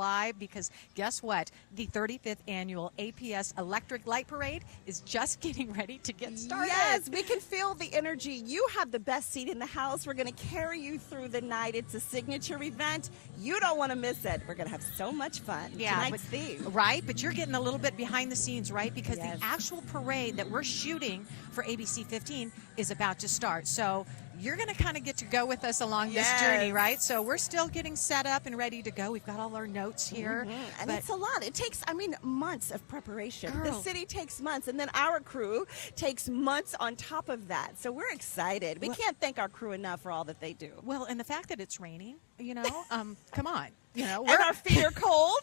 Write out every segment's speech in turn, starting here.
live because guess what? The 35th annual APS Electric Light Parade is just getting ready to get started. Yes, we can feel the energy. You have the best seat in the house. We're going to carry you through the night. It's a signature event. You don't want to miss it. We're going to have so much fun. Yeah, Tonight's theme. Right, but you're getting a little bit behind the scenes, right? Because Yes. the actual parade that we're shooting for ABC15 is about to start. So you're going to kind of get to go with us along this journey, right? So we're still getting set up and ready to go. We've got all our notes here. And it's a lot. It takes, months of preparation. Girl. The city takes months, and then our crew takes months on top of that. So we're excited. We can't thank our crew enough for all that they do. Well, and the fact that it's raining, come on. And our feet are cold,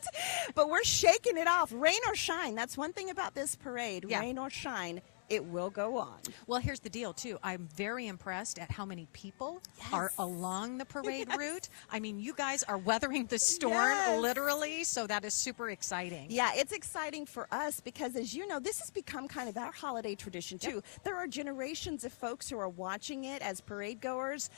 but we're shaking it off. Rain or shine. That's one thing about this parade. Yeah. Rain or shine, it will go on. Well, here's the deal, too. I'm very impressed at how many people are along the parade route. I mean, you guys are weathering the storm, literally, so that is super exciting. Yeah, it's exciting for us because, as you know, this has become kind of our holiday tradition, too. There are generations of folks who are watching it as parade goers,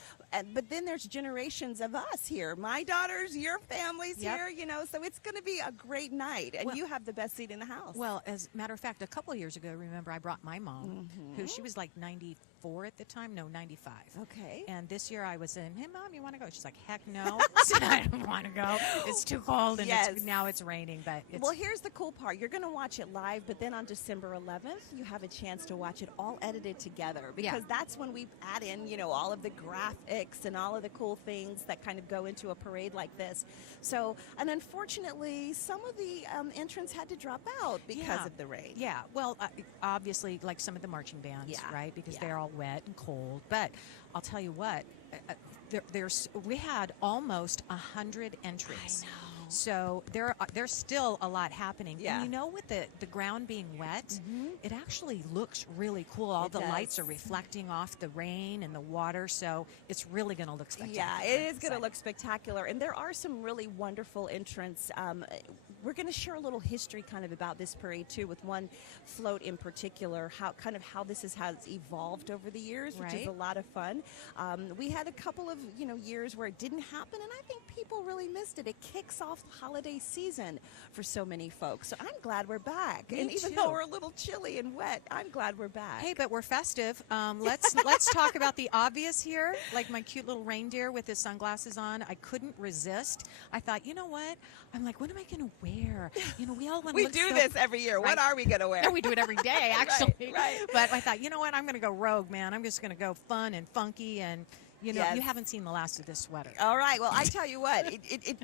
but then there's generations of us here. My daughters, your families here, so it's going to be a great night, and you have the best seat in the house. Well, as a matter of fact, a couple of years ago, remember, I brought my mom, who she was like 94 at the time, no, 95. Okay. And this year I was saying, hey, Mom, you want to go? She's like, heck no. I don't want to go. It's too cold, and now it's raining. But well, here's the cool part. You're going to watch it live, but then on December 11th, you have a chance to watch it all edited together because that's when we add in, all of the graphics and all of the cool things that kind of go into a parade like this. So, and unfortunately, some of the entrants had to drop out because of the rain. Yeah, well, obviously, like some of the marching bands, right? Because they're all wet and cold. But I'll tell you what, we had almost 100 entries. I know. So there's still a lot happening. Yeah. And with the ground being wet, it actually looks really cool. All the lights are reflecting off the rain and the water, so it's really going to look spectacular. Yeah, it is going to look spectacular. And there are some really wonderful entrants. We're going to share a little history kind of about this parade, too, with one float in particular, how this has evolved over the years, which is a lot of fun. We had a couple of, years where it didn't happen, and I think people really missed it. It kicks off the holiday season for so many folks. So I'm glad we're back. And even though we're a little chilly and wet, I'm glad we're back. Hey, but we're festive. Let's talk about the obvious here, like my cute little reindeer with his sunglasses on. I couldn't resist. I thought, you know what? I'm like, what am I going to wear? We all want to look do this every year. What are we going to wear? No, we do it every day, actually. Right. But I thought, you know what? I'm going to go rogue, man. I'm just going to go fun and funky and you haven't seen the last of this sweater. All right. Well, I tell you what,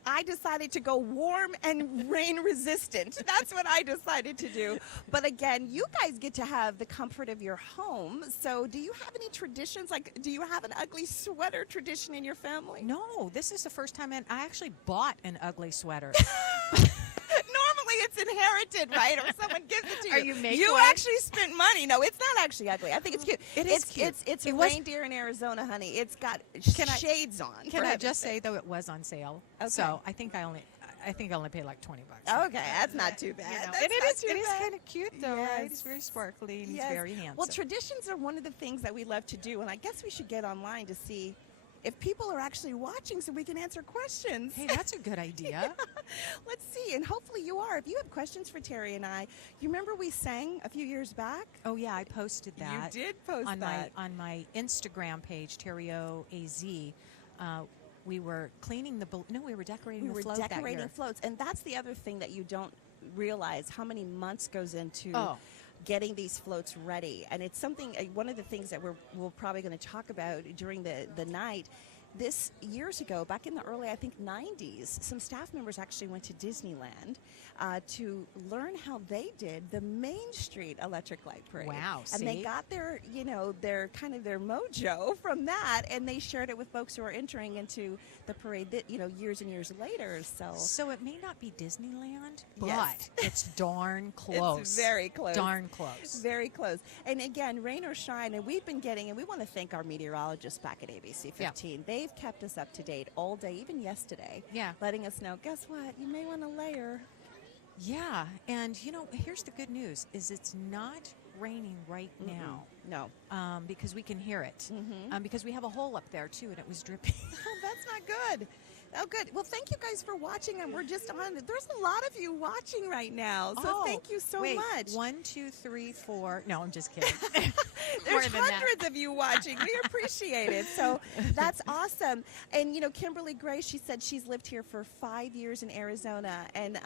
I decided to go warm and rain resistant. That's what I decided to do. But again, you guys get to have the comfort of your home. So do you have any traditions? Like, do you have an ugly sweater tradition in your family? No, this is the first time I actually bought an ugly sweater. Normally it's inherited, right? Or someone gives it to you. Or you make You one? actually spent money. No, it's not actually ugly. I think it's cute. It is cute. It's a reindeer in Arizona, honey. It's got shades on. Can I just say, though, it was on sale. Okay. So I think I only paid like $20. Okay, that's not too bad. And it is kind of cute, though, right? It's very sparkly and it's very handsome. Well, traditions are one of the things that we love to do, and I guess we should get online to see if people are actually watching so we can answer questions. Hey, that's a good idea. Let's see, and hopefully you are. If you have questions for Terry and I, you remember we sang a few years back? Oh, yeah, I posted that. You did post that. On my Instagram page, TerryOAZ. We were cleaning we were decorating the float that year. We were decorating floats, and that's the other thing that you don't realize, how many months goes into getting these floats ready. And it's something, one of the things that we're probably going to talk about during the night. This years ago, back in the early, I think, 90s, some staff members actually went to Disneyland to learn how they did the Main Street Electric Light Parade. Wow, and they got their mojo from that, and they shared it with folks who are entering into the parade that, years and years later. So it may not be Disneyland, but it's darn close. It's very close. Darn close. Very close. And again, rain or shine, and we've been getting, and we want to thank our meteorologists back at ABC15. They've kept us up to date all day, even yesterday. Yeah. Letting us know, guess what? You may want to layer. Yeah, and here's the good news: is it's not raining right now. No. Because we can hear it. Because we have a hole up there too, and it was dripping. Oh, that's not good. Oh, good. Well, thank you guys for watching, and we're just on. There's a lot of you watching right now, so thank you so much. 1, 2, 3, 4. No, I'm just kidding. There's hundreds of you watching. We appreciate it. So that's awesome. And, you know, Kimberly Gray, she said she's lived here for 5 years in Arizona, and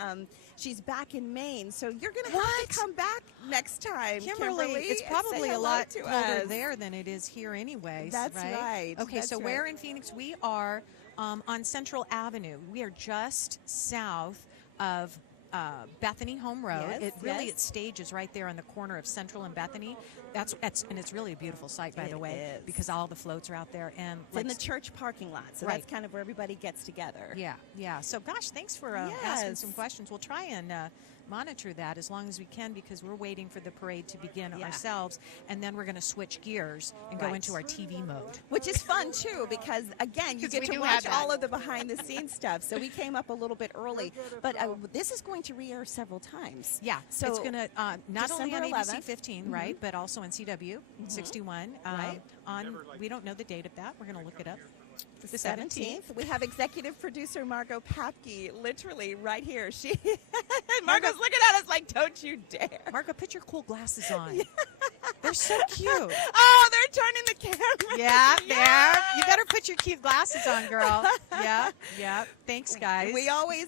she's back in Maine. So you're going to have to come back next time, Kimberly. It's probably a lot colder there than it is here anyways. That's right. Okay, so where in Phoenix? We are on Central Avenue. We are just south of Bethany Home Road. It stages right there on the corner of Central and Bethany. And it's really a beautiful site, by the way, because all the floats are out there. And it's in the church parking lot, so that's kind of where everybody gets together. Yeah. So, gosh, thanks for asking some questions. We'll try and monitor that as long as we can, because we're waiting for the parade to begin ourselves, and then we're going to switch gears and go into our TV mode, which is fun too, because again, you get to watch all of the behind the scenes stuff. So we came up a little bit early, but this is going to re-air several times. So it's going to not only on ABC15, right, but also on CW 61. We don't know the date of that. We're going to look it up. The 17th. We have executive producer Margot Papke, literally right here. Margot's looking at us like, don't you dare. Margot, put your cool glasses on. They're so cute. Oh, they're turning the camera. Yeah, there. You better put your cute glasses on, girl. Yeah. Thanks, guys. We always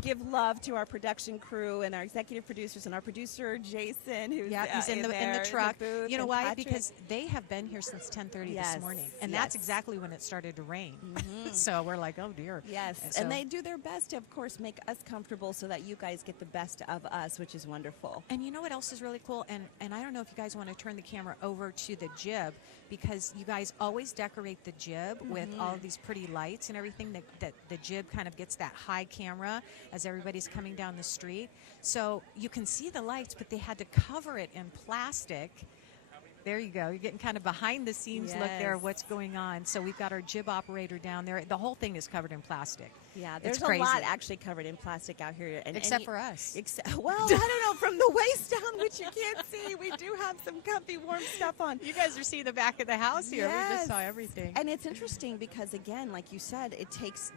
give love to our production crew and our executive producers and our producer Jason, who's he's in the truck. In the booth, you know why? Patrick. Because they have been here since 10:30 this morning, and that's exactly when it started to rain. So we're like, oh dear. Yes, and they do their best to, of course, make us comfortable so that you guys get the best of us, which is wonderful. And you know what else is really cool? And I don't know if you guys want to turn the camera over to the jib, because you guys always decorate the jib with all of these pretty lights and everything. That the jib kind of gets that high camera as everybody's coming down the street. So you can see the lights, but they had to cover it in plastic. There you go. You're getting kind of behind the scenes look there of what's going on. So we've got our jib operator down there. The whole thing is covered in plastic. Yeah, there's a lot actually covered in plastic out here. Except for us. Well, I don't know. From the waist down, which you can't see, we do have some comfy, warm stuff on. You guys are seeing the back of the house here. We just saw everything. And it's interesting because, again, like you said, it takes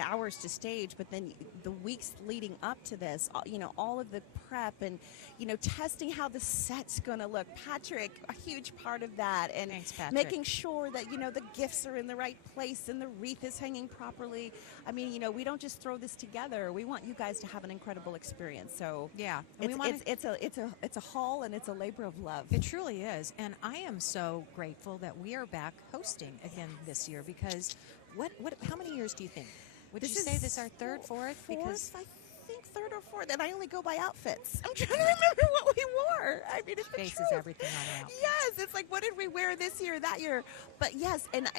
hours to stage, but then the weeks leading up to this, all of the prep and testing how the set's going to look. Patrick, a huge part of that, and making sure that the gifts are in the right place and the wreath is hanging properly. I mean, we don't just throw this together. We want you guys to have an incredible experience. So it's a haul, and it's a labor of love. It truly is, and I am so grateful that we are back hosting again this year, because how many years do you think? Would you say this is our third, fourth? Because I think third or fourth, and I only go by outfits. I'm trying to remember what we wore. I mean, it's faces everything on our outfits. Yes, it's like, what did we wear this year, that year? But yes, and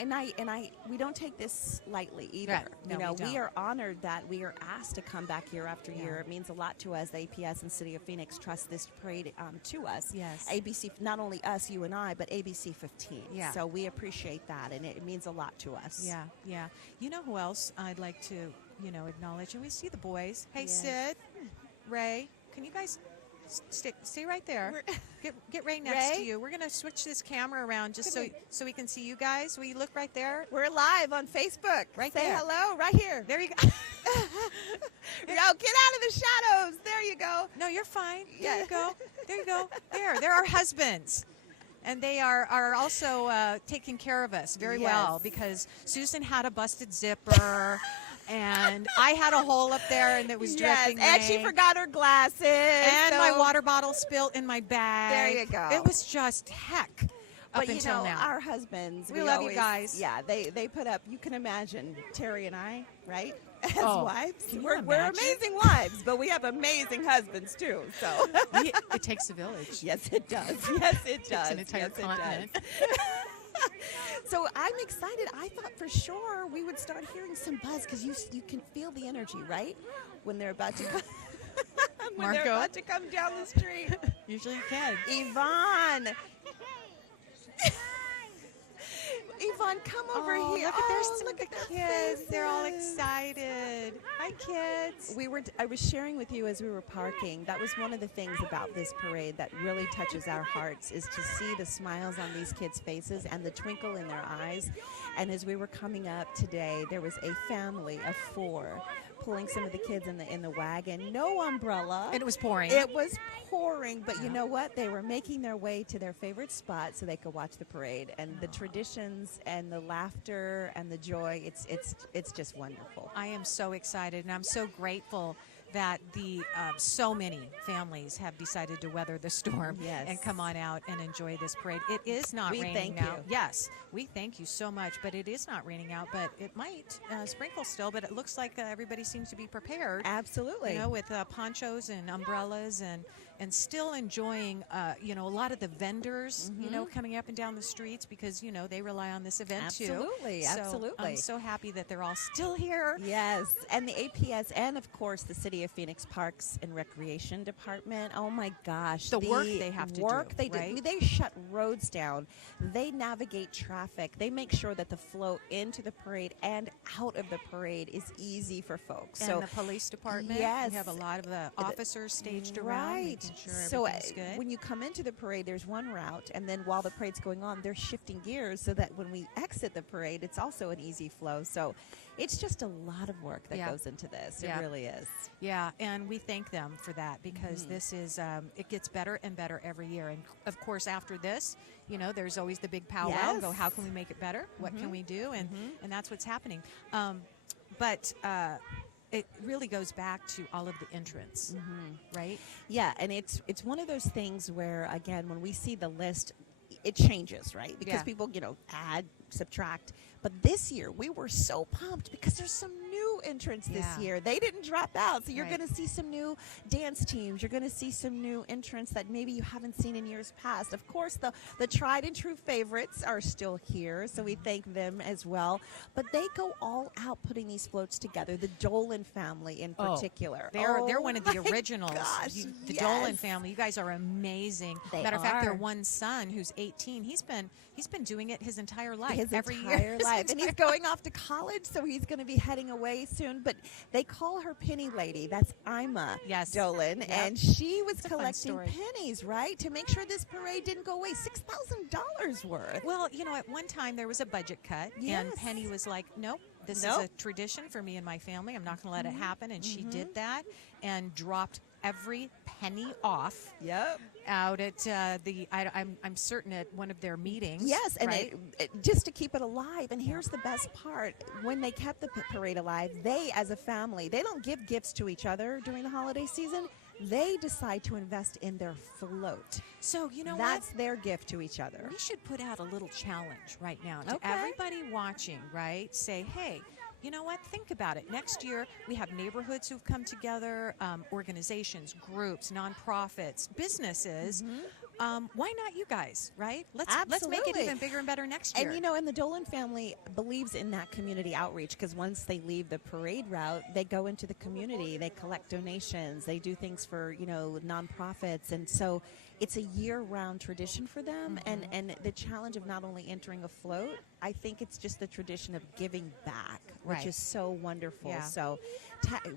we don't take this lightly either. Right. No, we are honored that we are asked to come back year after year. It means a lot to us. The APS and City of Phoenix trust this parade to us. Yes. ABC, not only us, you and I, but ABC15. Yeah. So we appreciate that, and it means a lot to us. Yeah. You know who else I'd like to acknowledge? And we see the boys. Hey, Sid, Ray, can you guys stay right there? Get Ray next to you. We're going to switch this camera around just so we can see you guys. Will you look right there? We're live on Facebook. Right Say there. hello right here. There you go. Get out of the shadows. There you go. No, you're fine. There you go. There are our husbands. And they are also taking care of us very well, because Susan had a busted zipper, and I had a hole up there, and it was dripping. And she forgot her glasses. And my water bottle spilled in my bag. There you go. It was just heck up until now. Our husbands. We love you guys. Yeah, they put up, you can imagine, Terry and I, right? As wives. We're amazing wives, but we have amazing husbands too. So it takes a village. Yes, it does. Yes, it does. It's an entire continent. So I'm excited. I thought for sure we would start hearing some buzz, because you can feel the energy, right? When they're about to come. When they're about to come down the street. Usually you can. Yvonne. Yvonne, come over here. Look at some of the kids. They're all excited. Hi, kids. I was sharing with you as we were parking. That was one of the things about this parade that really touches our hearts, is to see the smiles on these kids' faces and the twinkle in their eyes. And as we were coming up today, there was a family of 4 pulling some of the kids in the wagon. No umbrella. And it was pouring. It was pouring, but you know what? They were making their way to their favorite spot so they could watch the parade. And the traditions and the laughter and the joy, it's just wonderful. I am so excited, and I'm so grateful that the so many families have decided to weather the storm and come on out and enjoy this parade. It is not raining now. Yes, we thank you so much, but it is not raining out, but it might sprinkle still, but it looks like everybody seems to be prepared. Absolutely. You know, with ponchos and umbrellas and still enjoying, you know, a lot of the vendors, you know, coming up and down the streets because, you know, they rely on this event too. Absolutely, so absolutely. I'm so happy that they're all still here. Yes, and the APS and, of course, the City of Phoenix Parks and Recreation Department. Oh, my gosh. The work they have to do, right? They shut roads down. They navigate traffic. They make sure that the flow into the parade and out of the parade is easy for folks. And the police department. Yes. We have a lot of the officers staged around. Right. Sure, so good. when you come into the parade, there's one route, and then while the parade's going on, they're shifting gears so that when we exit the parade, it's also an easy flow. So it's just a lot of work that goes into this. It really is. Yeah, and we thank them for that because this is, it gets better and better every year. And, of course, after this, you know, there's always the big powwow and go, how can we make it better? What can we do? And that's what's happening. But it really goes back to all of the entrance, right? Yeah, and it's one of those things where, again, when we see the list, it changes, right? Because people, you know, add, subtract. But this year, we were so pumped because there's some new entrants this year. They didn't drop out. So you're going to see some new dance teams. You're going to see some new entrants that maybe you haven't seen in years past. Of course, the tried and true favorites are still here. So we thank them as well. But they go all out putting these floats together. The Dolan family in particular. They're one of the originals. Gosh, the Dolan family. You guys are amazing. Matter of fact, their one son, who's 18, he's been doing it his entire life. Every year. And he's going off to college, so he's going to be heading away soon. But they call her Penny Lady. That's Ima Dolan. And she was collecting pennies, right, to make sure this parade didn't go away. $6,000 worth. Well, you know, at one time there was a budget cut, and Penny was like, nope. This is a tradition for me and my family. I'm not going to let it happen. And she did that and dropped every penny off. Out at I'm certain at one of their meetings. Yes, and just to keep it alive. And here's the best part: when they kept the parade alive, they, as a family, they don't give gifts to each other during the holiday season. They decide to invest in their float. So, you know that's their gift to each other. We should put out a little challenge right now to everybody watching, right? Say, hey, you know what? Think about it. Next year, we have neighborhoods who've come together, organizations, groups, nonprofits, businesses. Why not you guys, right? Let's make it even bigger and better next year. And, you know, and the Dolan family believes in that community outreach because once they leave the parade route, they go into the community. They collect donations. They do things for, you know, nonprofits. And so it's a year-round tradition for them. And the challenge of not only entering a float, I think it's just the tradition of giving back, which is so wonderful. So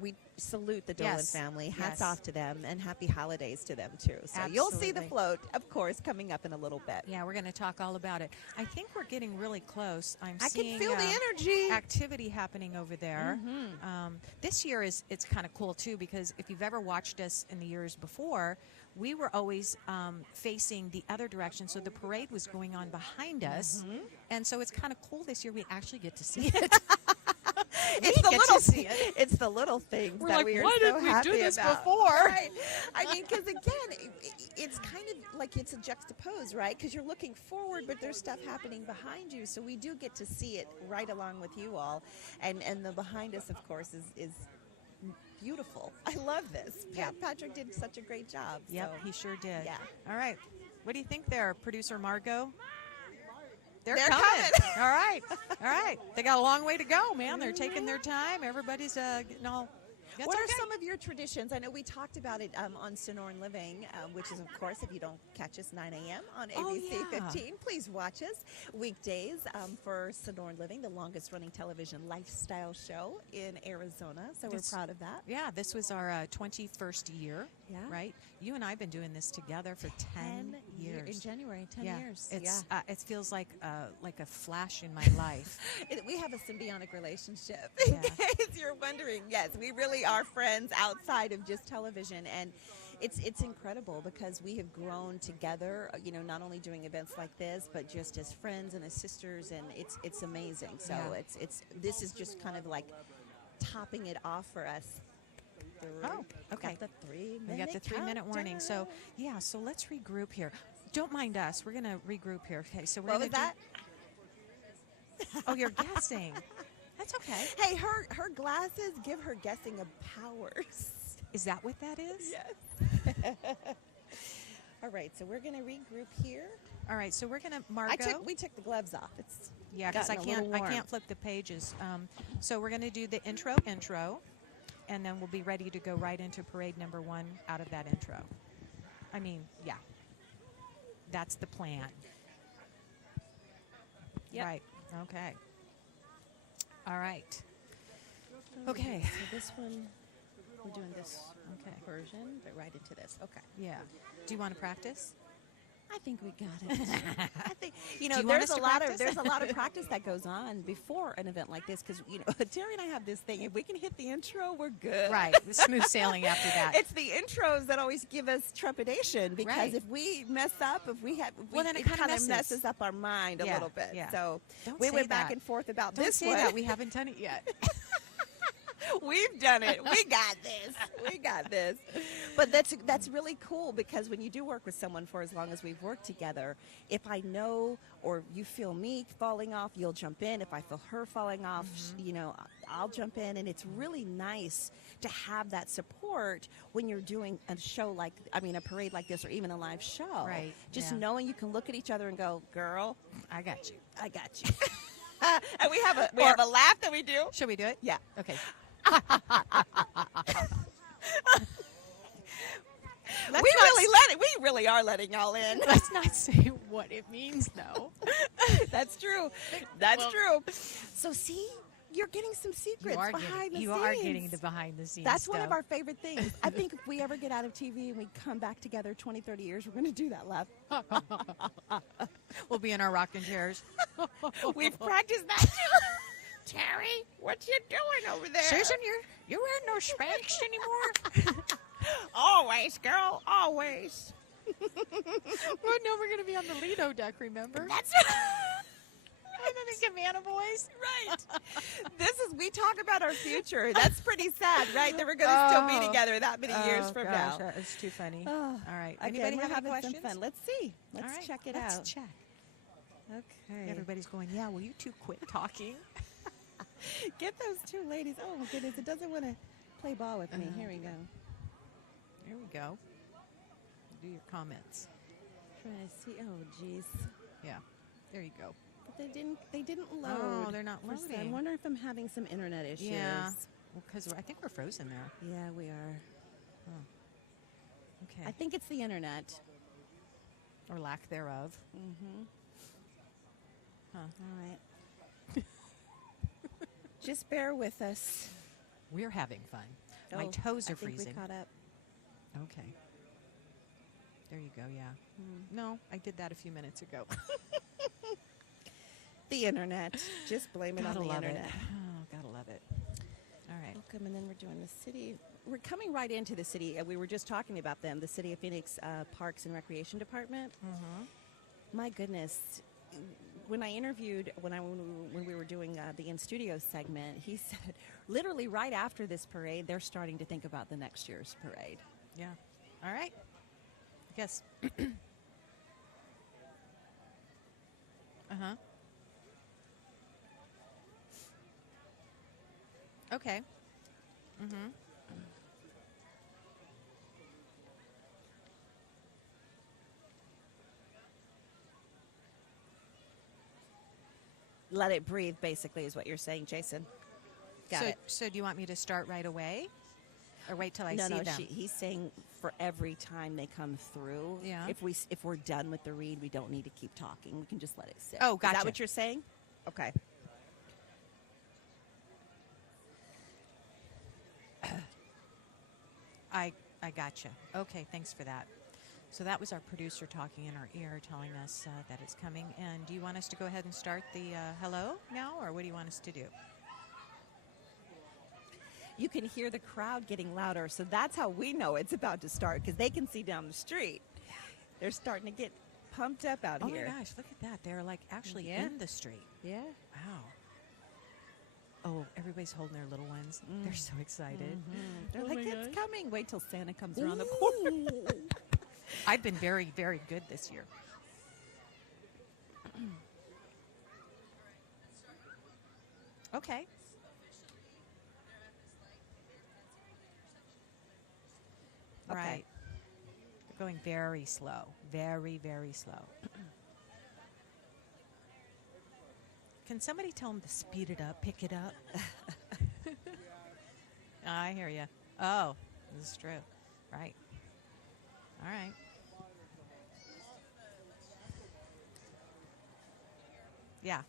we salute the Dolan family. Hats off to them, and happy holidays to them, too. So you'll see the float, of course, coming up in a little bit. Yeah, we're going to talk all about it. I think we're getting really close. I can feel the energy. Activity happening over there. This year it's kind of cool, too, because if you've ever watched us in the years before, we were always facing the other direction, so the parade was going on behind us, and so it's kind of cool this year. We actually get to see it. It's the little things that we are why so didn't happy we do this about. before? Right. I mean, because again, it's kind of like it's a juxtapose, right? Because you're looking forward, but there's stuff happening behind you, so we do get to see it right along with you all, and the behind us, of course, is beautiful. I love this. Patrick did such a great job. Yep, he sure did. Yeah. All right. What do you think there, Producer Margot? They're coming. All right. All right. They got a long way to go, man. They're taking their time. Everybody's getting all... What are some of your traditions? I know we talked about it on Sonoran Living, which is, of course, if you don't catch us 9 a.m. on ABC15, please watch us weekdays for Sonoran Living, the longest-running television lifestyle show in Arizona. So we're proud of that. Yeah, this was our 21st year, right? You and I have been doing this together for 10 years. In January, 10 yeah. years. It's it feels like a flash in my life. We have a symbiotic relationship. Yeah. In case you're wondering, yes, we really are friends outside of just television, and it's incredible because we have grown together. You know, not only doing events like this, but just as friends and as sisters, and it's amazing. So Yeah. this is just kind of like topping it off for us. Oh, okay. The 3 minute We got the 3-minute warning. So, yeah, so let's regroup here. Don't mind us. We're going to regroup here. Okay, so we're What going was that? Oh, you're guessing. That's okay. Hey, her glasses give her guessing powers. Is that what that is? Yes. All right, so we're going to regroup here. All right, so we're going to, Margot. We took the gloves off. It's yeah, because I gotten a little warm. can't flip the pages. So we're going to do the intro, and then we'll be ready to go right into parade number 1 out of that intro. I mean, yeah, that's the plan. Yep. Right. Okay. All right. Okay. So this one, we're doing this Okay. version, but right into this. Okay. Yeah. Do you want to practice? I think we got it. I think Do you want us to practice? there's a lot of practice that goes on before an event like this because Terry and I have this thing. If we can hit the intro, we're good. Right. Smooth sailing after that. It's the intros that always give us trepidation because Right. if we mess up, Well, then it it kinda kind of messes. messes up our mind a Yeah, little bit. yeah. So Don't we say went back that. and forth about Don't this say one. that. We haven't done it yet. We've done it. We got this. We got this. But that's really cool because when you do work with someone for as long as we've worked together, if I know or you feel me falling off, you'll jump in. If I feel her falling off, I'll jump in. And it's really nice to have that support when you're doing a show a parade like this or even a live show. Right, Just yeah. knowing you can look at each other and go, girl, I got you. I got you. And we have a laugh that we do. Should we do it? Yeah. Okay. We really are letting y'all in. Let's not say what it means, though. That's true. That's true. So see, you're getting some secrets behind the scenes. You are getting the behind the scenes That's one stuff. of our favorite things. I think if we ever get out of TV and we come back together 20, 30 years, we're going to do that laugh. We'll be in our rocking chairs. We've practiced that too. Terry, what you doing over there? Susan, you're wearing no Spanx anymore? Always, girl, always. Well, no, we're going to be on the Lido deck, remember? That's And then the Cabana Boys. right. We talk about our future. That's pretty sad, right? That we're going to still be together that many years from now. It's too funny. Oh, All right. Again, Anybody we're have any having questions? some fun. Let's see. All Let's right, check it let's out. check. Okay. Everybody's going, yeah, will you two quit talking? Get those two ladies. Oh, my goodness. It doesn't want to play ball with me. Here we go. There we go. Do your comments. Trying to see. Oh, geez. Yeah. There you go. But they didn't load. Oh, they're not for some- loading. I wonder if I'm having some internet issues. Yeah. Well, because I think we're frozen there. Yeah, we are. Okay. I think it's the internet. Or lack thereof. Mm-hmm. Huh. All right. Just bear with us. We're having fun. My toes are I think freezing. we caught up. Okay. There you go, yeah. No, I did that a few minutes ago. The internet. Just blame it on Gotta the love internet. it. Oh, gotta love it. All right. Welcome, and then we're doing the city. We're coming right into the city. We were just talking about them, the City of Phoenix Parks and Recreation Department. Mm-hmm. My goodness. When I interviewed, when we were doing the in-studio segment, he said literally right after this parade, they're starting to think about the next year's parade. Yeah. All right. I guess. Uh-huh. Okay. Mm-hmm. Let it breathe, basically, is what you're saying, Jason. Got it. So do you want me to start right away? Or wait till I see them? He's saying for every time they come through, Yeah. if we're done with the read, we don't need to keep talking. We can just let it sit. Oh, Is gotcha. that what you're saying? Okay. I gotcha. Okay, thanks for that. So that was our producer talking in our ear, telling us that it's coming. And do you want us to go ahead and start the hello now, or what do you want us to do? You can hear the crowd getting louder, so that's how we know it's about to start, because they can see down the street. They're starting to get pumped up out here. Oh my gosh, look at that. They're like actually in the street. Yeah. Wow. Oh, everybody's holding their little ones. They're so excited. They're like, it's coming. Wait till Santa comes around the corner. I've been very, very good this year. Okay. Right. They're going very slow. Very, very slow. Can somebody tell them to speed it up, pick it up? I hear you. Oh, this is true. Right. All right. Yeah.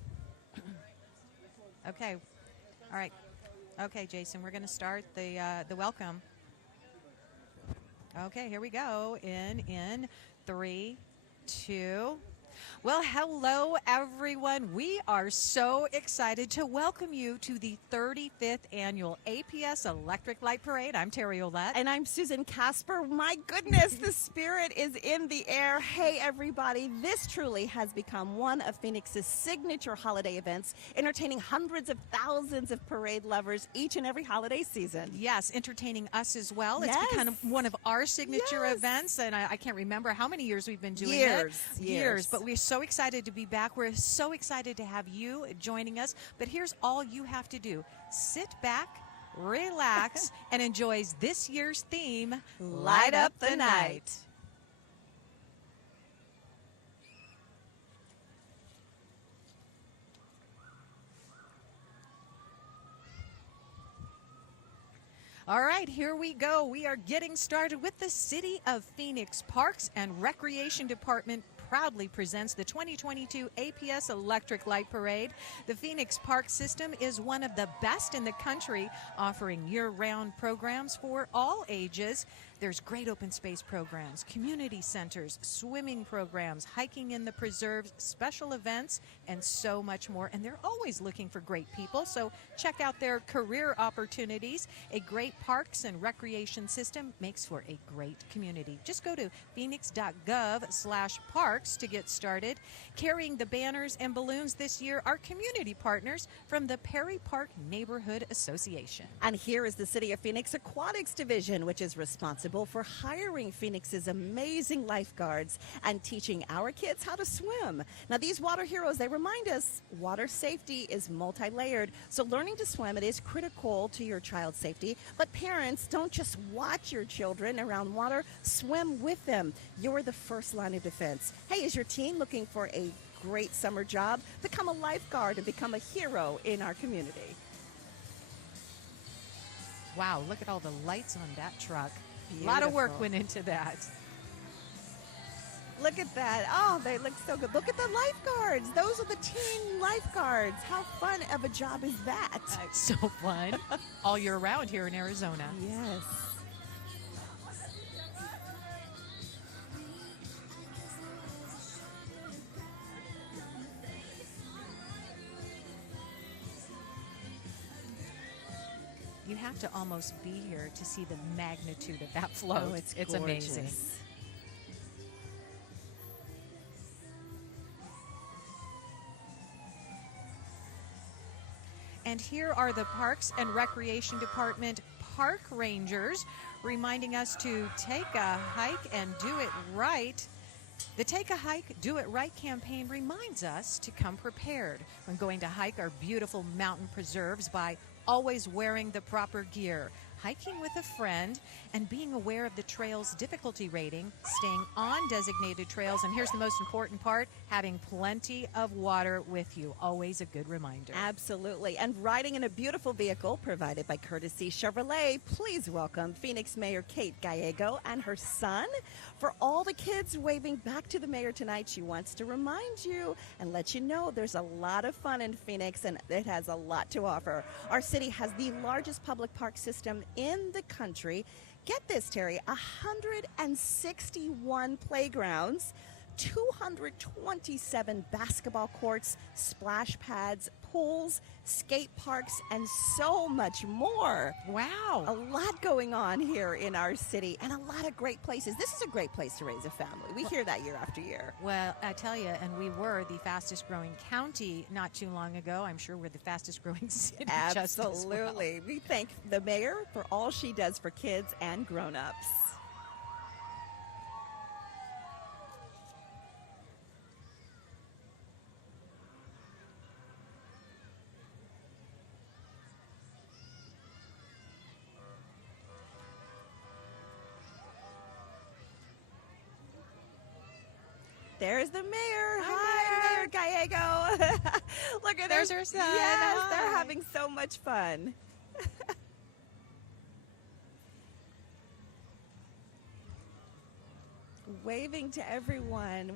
Okay. All right. Okay, Jason, we're going to start the welcome. Okay, here we go. In 3, 2. Well, hello, everyone. We are so excited to welcome you to the 35th Annual APS Electric Light Parade. I'm Terry Olette. And I'm Susan Casper. My goodness, the spirit is in the air. Hey, everybody, this truly has become one of Phoenix's signature holiday events, entertaining hundreds of thousands of parade lovers each and every holiday season. Yes, entertaining us as well. Yes. It's become one of our signature events, and I can't remember how many years we've been doing it. Years. But we're so excited to be back. We're so excited to have you joining us. But here's all you have to do. Sit back, relax, and enjoy this year's theme, Light Up the Night. All right, here we go. We are getting started with the City of Phoenix Parks and Recreation Department proudly presents the 2022 APS Electric Light Parade. The Phoenix Park system is one of the best in the country, offering year-round programs for all ages. There's great open space programs, community centers, swimming programs, hiking in the preserves, special events, and so much more. And they're always looking for great people, so check out their career opportunities. A great parks and recreation system makes for a great community. Just go to phoenix.gov/parks to get started. Carrying the banners and balloons this year are community partners from the Perry Park Neighborhood Association. And here is the City of Phoenix Aquatics Division, which is responsible for hiring Phoenix's amazing lifeguards and teaching our kids how to swim. Now, these water heroes, they remind us water safety is multi-layered, so learning to swim, it is critical to your child's safety. But parents, don't just watch your children around water, swim with them. You're the first line of defense. Hey, is your teen looking for a great summer job? Become a lifeguard and become a hero in our community. Wow, look at all the lights on that truck. Beautiful. A lot of work went into that. Look at that. Oh, they look so good. Look at the lifeguards. Those are the teen lifeguards. How fun of a job is that? It's so fun. All year round here in Arizona. Yes. You have to almost be here to see the magnitude of that float. Oh, it's amazing. And here are the Parks and Recreation Department park rangers reminding us to take a hike and do it right. The Take a Hike, Do It Right campaign reminds us to come prepared when going to hike our beautiful mountain preserves by always wearing the proper gear, hiking with a friend, and being aware of the trail's difficulty rating, staying on designated trails, and here's the most important part, having plenty of water with you. Always a good reminder. Absolutely. And riding in a beautiful vehicle provided by Courtesy Chevrolet, please welcome Phoenix Mayor Kate Gallego and her son. For all the kids waving back to the mayor tonight, she wants to remind you and let you know there's a lot of fun in Phoenix, and it has a lot to offer. Our city has the largest public park system in the country. Get this, Terry, 161 playgrounds, 227 basketball courts, splash pads, pools, skate parks, and so much more. Wow. A lot going on here in our city and a lot of great places. This is a great place to raise a family. We hear that year after year. Well, I tell you, and we were the fastest growing county not too long ago. I'm sure we're the fastest growing city just as well. Absolutely. We thank the mayor for all she does for kids and grown-ups. There's the mayor. Hi, Mayor Gallego. Look at There's her son. Yes, Hi. they're having so much fun. Waving to everyone.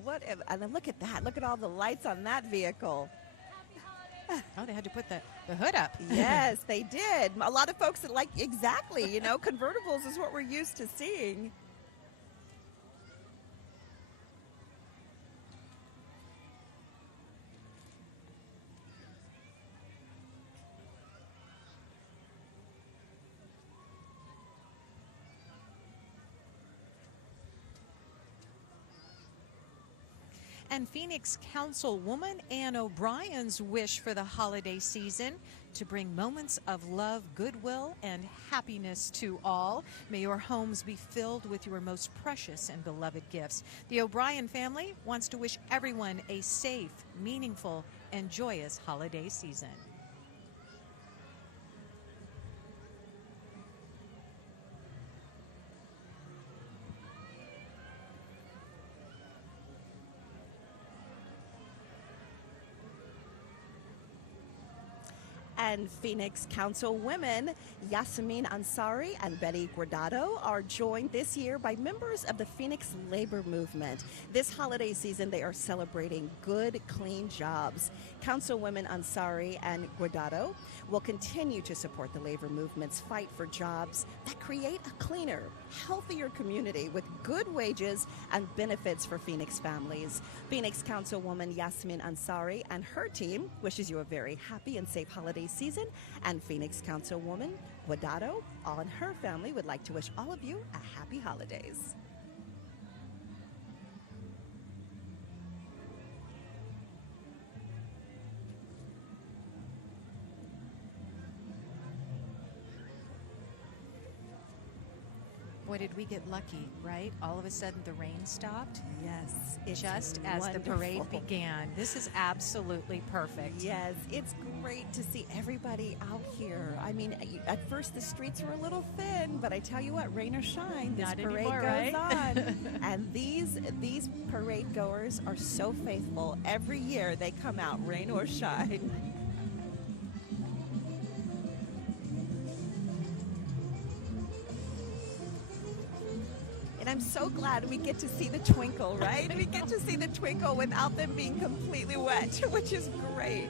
And then look at that. Look at all the lights on that vehicle. Oh, they had to put the hood up. Yes, they did. A lot of folks that exactly, convertibles is what we're used to seeing. And Phoenix Councilwoman Ann O'Brien's wish for the holiday season to bring moments of love, goodwill, and happiness to all. May your homes be filled with your most precious and beloved gifts. The O'Brien family wants to wish everyone a safe, meaningful, and joyous holiday season. And Phoenix Councilwomen Yasemin Ansari and Betty Guardado are joined this year by members of the Phoenix Labor Movement. This holiday season, they are celebrating good, clean jobs. Councilwomen Ansari and Guardado will continue to support the labor movement's fight for jobs that create a cleaner, healthier community with good wages and benefits for Phoenix families. Phoenix Councilwoman Yasemin Ansari and her team wishes you a very happy and safe holiday season, and Phoenix Councilwoman Guardado and her family would like to wish all of you a happy holidays. Boy, did we get lucky, right? All of a sudden the rain stopped. Yes, it's just as wonderful. the parade began. This is absolutely perfect. Yes, it's great to see everybody out here. I mean, at first the streets were a little thin, but I tell you what, rain or shine, this Not parade anymore, goes right? on. And these parade goers are so faithful. Every year they come out, rain or shine. And I'm so glad we get to see the twinkle, right? We get to see the twinkle without them being completely wet, which is great.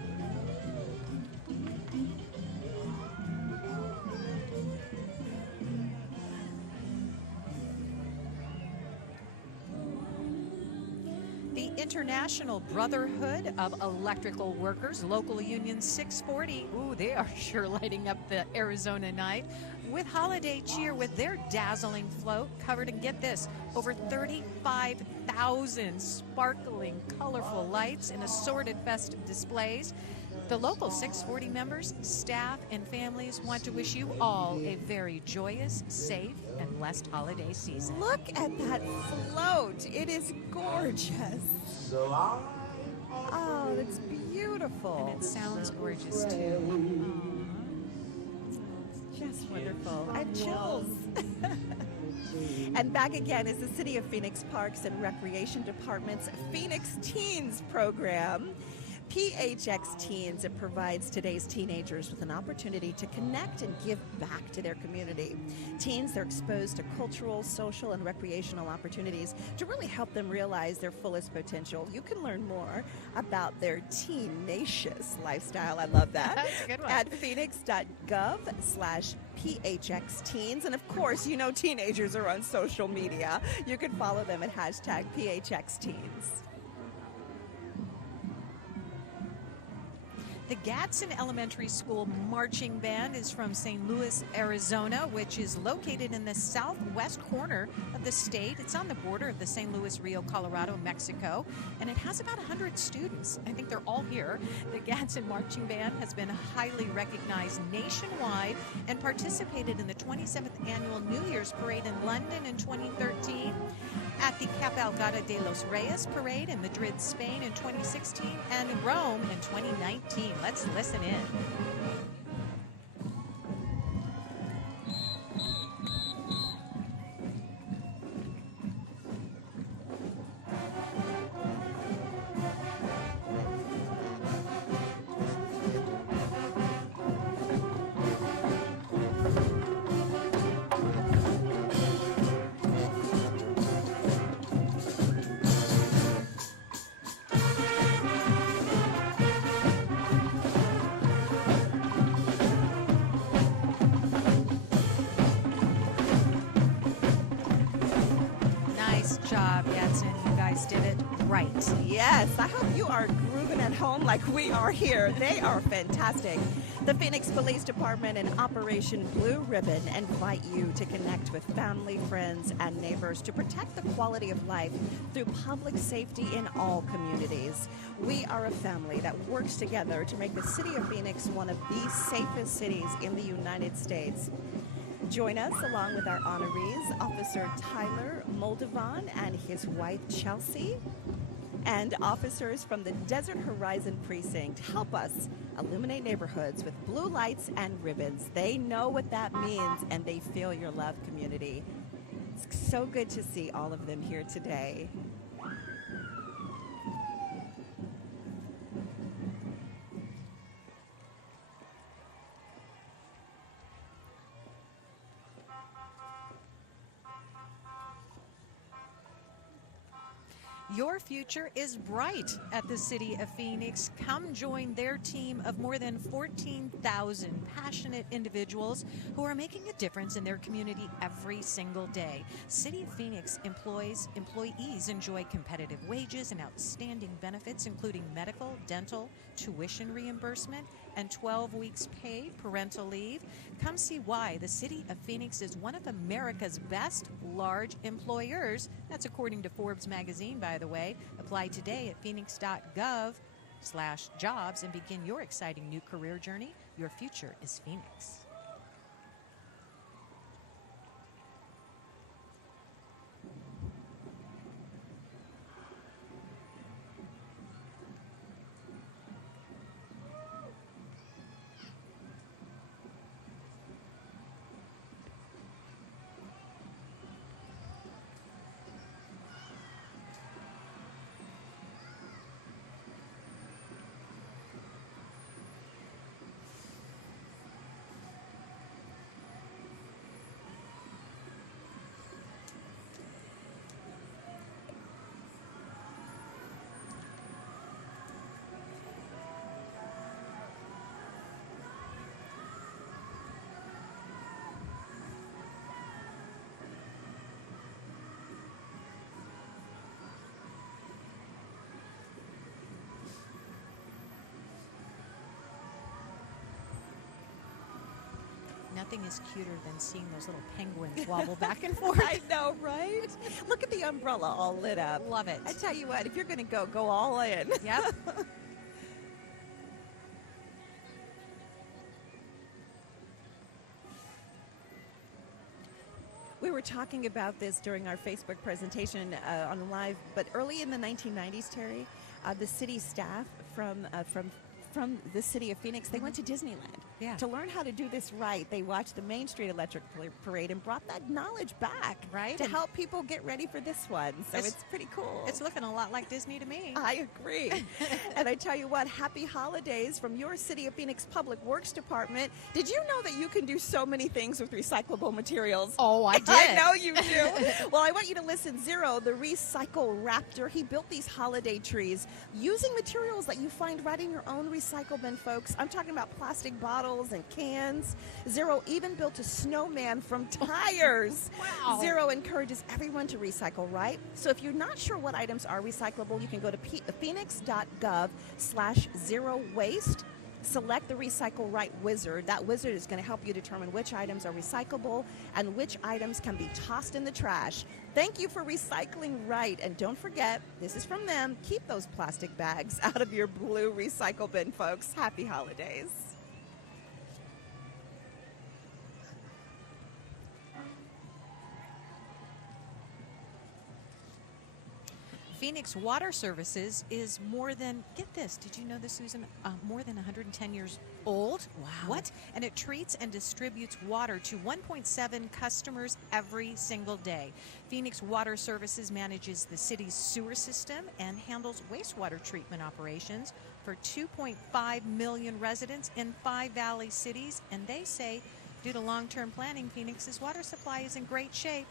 The International Brotherhood of Electrical Workers, Local Union 640, ooh, they are sure lighting up the Arizona night with holiday cheer with their dazzling float covered in, get this, over 35,000 sparkling, colorful lights and assorted festive displays. The local 640 members, staff, and families want to wish you all a very joyous, safe, and blessed holiday season. Look at that float. It is gorgeous. Oh, that's beautiful. And it sounds gorgeous, too. Just wonderful. I have chills. And back again is the City of Phoenix Parks and Recreation Department's Phoenix Teens program. PHX Teens, it provides today's teenagers with an opportunity to connect and give back to their community. Teens, they're exposed to cultural, social, and recreational opportunities to really help them realize their fullest potential. You can learn more about their teenacious lifestyle. I love that. That's a good one. At phoenix.gov/PHX Teens. And of course, you know teenagers are on social media. You can follow them at hashtag PHX Teens. The Gadsden Elementary School Marching Band is from St. Louis, Arizona, which is located in the southwest corner of the state. It's on the border of the St. Louis, Rio, Colorado, Mexico, and it has about 100 students. I think they're all here. The Gadsden Marching Band has been highly recognized nationwide and participated in the 27th Annual New Year's Parade in London in 2013, at the Cabalgata de los Reyes Parade in Madrid, Spain in 2016, and in Rome in 2019. Let's listen in. Nice job, Gadsden. You guys did it right. Yes, I hope you are grooving at home like we are here. They are fantastic. The Phoenix Police Department and Operation Blue Ribbon invite you to connect with family, friends, and neighbors to protect the quality of life through public safety in all communities. We are a family that works together to make the city of Phoenix one of the safest cities in the United States. Join us along with our honorees, Officer Tyler Moldovan and his wife Chelsea, and officers from the Desert Horizon Precinct help us illuminate neighborhoods with blue lights and ribbons. They know what that means, and they feel your love, community. It's so good to see all of them here today. Your future is bright at the City of Phoenix. Come join their team of more than 14,000 passionate individuals who are making a difference in their community every single day. City of Phoenix employees enjoy competitive wages and outstanding benefits, including medical, dental, tuition reimbursement, and 12 weeks paid parental leave. Come see why the City of Phoenix is one of America's best large employers. That's according to Forbes magazine, by the way. Apply today at phoenix.gov/jobs and begin your exciting new career journey. Your future is Phoenix. Nothing is cuter than seeing those little penguins wobble back and forth. I know, right? Look at the umbrella all lit up. Love it. I tell you what, if you're going to go all in. Yep. We were talking about this during our Facebook presentation on live, but early in the 1990s, Terry, the city staff from the city of Phoenix, they went to Disneyland. Yeah. To learn how to do this right, they watched the Main Street Electric Parade and brought that knowledge back Right. to And help people get ready for this one. So it's pretty cool. It's looking a lot like Disney to me. I agree. And I tell you what, happy holidays from your City of Phoenix Public Works Department. Did you know that you can do so many things with recyclable materials? Oh, I did. I know you do. Well, I want you to listen. Zero, the Recycle Raptor, he built these holiday trees using materials that you find right in your own recycle bin, folks. I'm talking about plastic bottles and cans. Zero even built a snowman from tires. Wow. Zero encourages everyone to recycle, right? So if you're not sure what items are recyclable, you can go to phoenix.gov/zero waste. Select the Recycle Right wizard. That wizard is going to help you determine which items are recyclable and which items can be tossed in the trash. Thank you for recycling right. And don't forget, this is from them. Keep those plastic bags out of your blue recycle bin, folks. Happy holidays. Phoenix Water Services is more than, get this, did you know this, Susan? More than 110 years old. Wow. What? And it treats and distributes water to 1.7 customers every single day. Phoenix Water Services manages the city's sewer system and handles wastewater treatment operations for 2.5 million residents in 5 valley cities. And they say, due to long-term planning, Phoenix's water supply is in great shape.